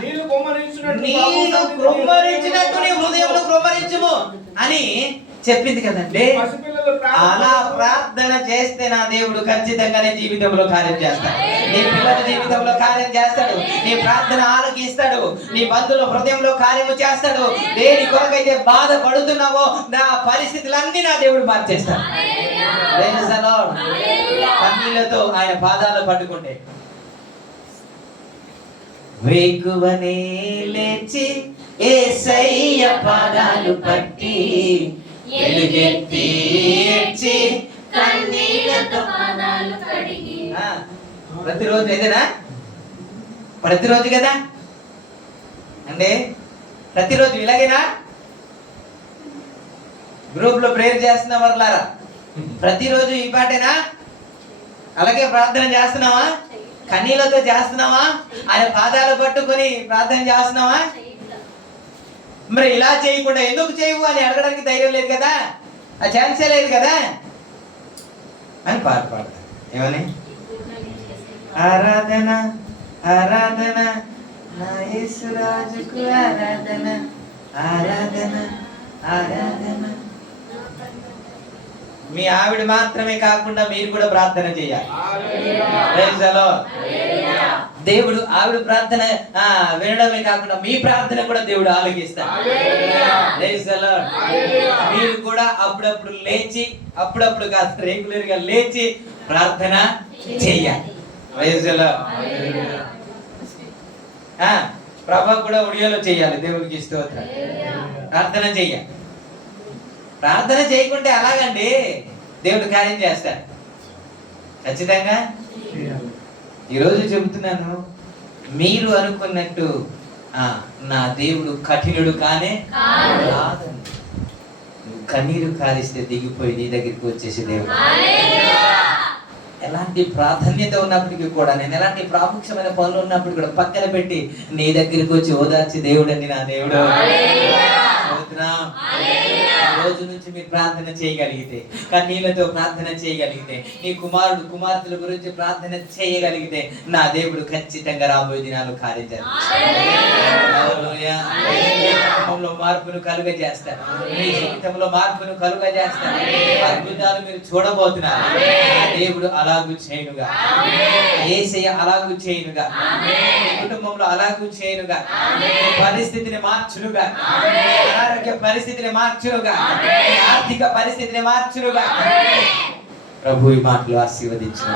నీళ్లు కుమ్మరించినట్టు నీళ్లు కృమ్మరించినట్టు నీ హృదయంలో కృమ్మరించుము అని చెప్పింది కదండి. అలా ప్రార్థన చేస్తే నా దేవుడు ఖచ్చితంగా నీ జీవితంలో కార్యం చేస్తాడు. నీ పిల్లల జీవితంలో కార్యం చేస్తాడు. నీ ప్రార్థన ఆలకిస్తాడు. నీ బంధువుల హృదయంలో కార్యము చేస్తాడు. దేని కొరకైతే బాధపడుతున్నావో నా పరిస్థితులన్నీ నా దేవుడు మార్చేస్తాడు. Praise the lord. కన్నీళ్లతో ఆయన పాదాలు పట్టుకుంటే వేకువనే లేచి యేసయ్య పాదాలు పట్టి ఎలుగెత్తి ఏడ్చి కన్నీళ్లతో పాదాలు కడిగి. ప్రతిరోజు ఏదేనా? ప్రతిరోజు కదా అంటే ప్రతిరోజు ఇలాగేనా? గ్రూప్ లో ప్రేయర్ చేస్తున్న వర్లారా ప్రతిరోజు ఈ పాటేనా? అలాగే ప్రార్థన చేస్తున్నావా? కన్నీళ్లతో చేస్తున్నావా? ఆయన పాదాలు పట్టుకొని ప్రార్థన చేస్తున్నావా? మరి ఇలా చేయకుండా ఎందుకు చేయవు అని అడగడానికి ధైర్యం లేదు కదా, ఆ ఛాన్సే లేదు కదా అని పాట పాడతారు. ఏమని? ఆరాధన ఆరాధన నా యేసురాజుకు ఆరాధన ఆరాధన ఆరాధన. మీ ఆవిడ మాత్రమే కాకుండా మీరు కూడా ప్రార్థన చేయాలి. Praise the lord. దేవుడు ఆవిడ ప్రార్థన వినడమే కాకుండా మీ ప్రార్థన కూడా దేవుడు ఆలకిస్తాడు. Praise the lord. మీరు కూడా అప్పుడప్పుడు లేచి, అప్పుడప్పుడు కాస్త రెగ్యులర్ గా లేచి ప్రార్థన చెయ్యాలి. Praise the lord. ప్రభా కూడా ఒడియాలో చెయ్యాలి. దేవుడికి స్తోత్రం. ప్రార్థన చెయ్యాలి. ప్రార్థన చేయకుంటే అలాగండి దేవుడు కార్యం చేస్తాడు ఖచ్చితంగా. ఈరోజు చెబుతున్నాను, మీరు అనుకున్నట్టు నా దేవుడు కఠినుడు కానే కాదండి. నువ్వు కన్నీరు కారిస్తే దిగిపోయి నీ దగ్గరికి వచ్చేసి దేవుడు ఎలాంటి ప్రాధాన్యత ఉన్నప్పటికీ కూడా, నేను ఎలాంటి ప్రాముఖ్యమైన పనులు ఉన్నప్పుడు కూడా పక్కన పెట్టి నీ దగ్గరికి వచ్చి ఓదార్చి దేవుడు అండి నా దేవుడు. రోజు నుంచి మీరు ప్రార్థన చేయగలిగితే, కన్నీళ్లతో ప్రార్థన చేయగలిగితే, నీ కుమారుడు కుమార్తెల గురించి ప్రార్థన చేయగలిగితే నా దేవుడు ఖచ్చితంగా రాబోయే దినాలు కార్యం చేస్తాడు. మార్పును కలుగ చేస్తాడు. మీ జీవితంలో మార్పును కలుగ చేస్తాడు. అద్భుతాలు మీరు చూడబోతున్నారు. దేవుడు అలాగూ చేయనుగా, యేసయ్య అలాగూ చేయనుగా, కుటుంబంలో అలాగూ చేయనుగా, పరిస్థితిని మార్చునుగా, ఆరోగ్య పరిస్థితిని మార్చునుగా, ఆర్థిక పరిస్థితిని మార్చునుగా. ప్రభు ఈ మాటలు ఆశీర్వదించును.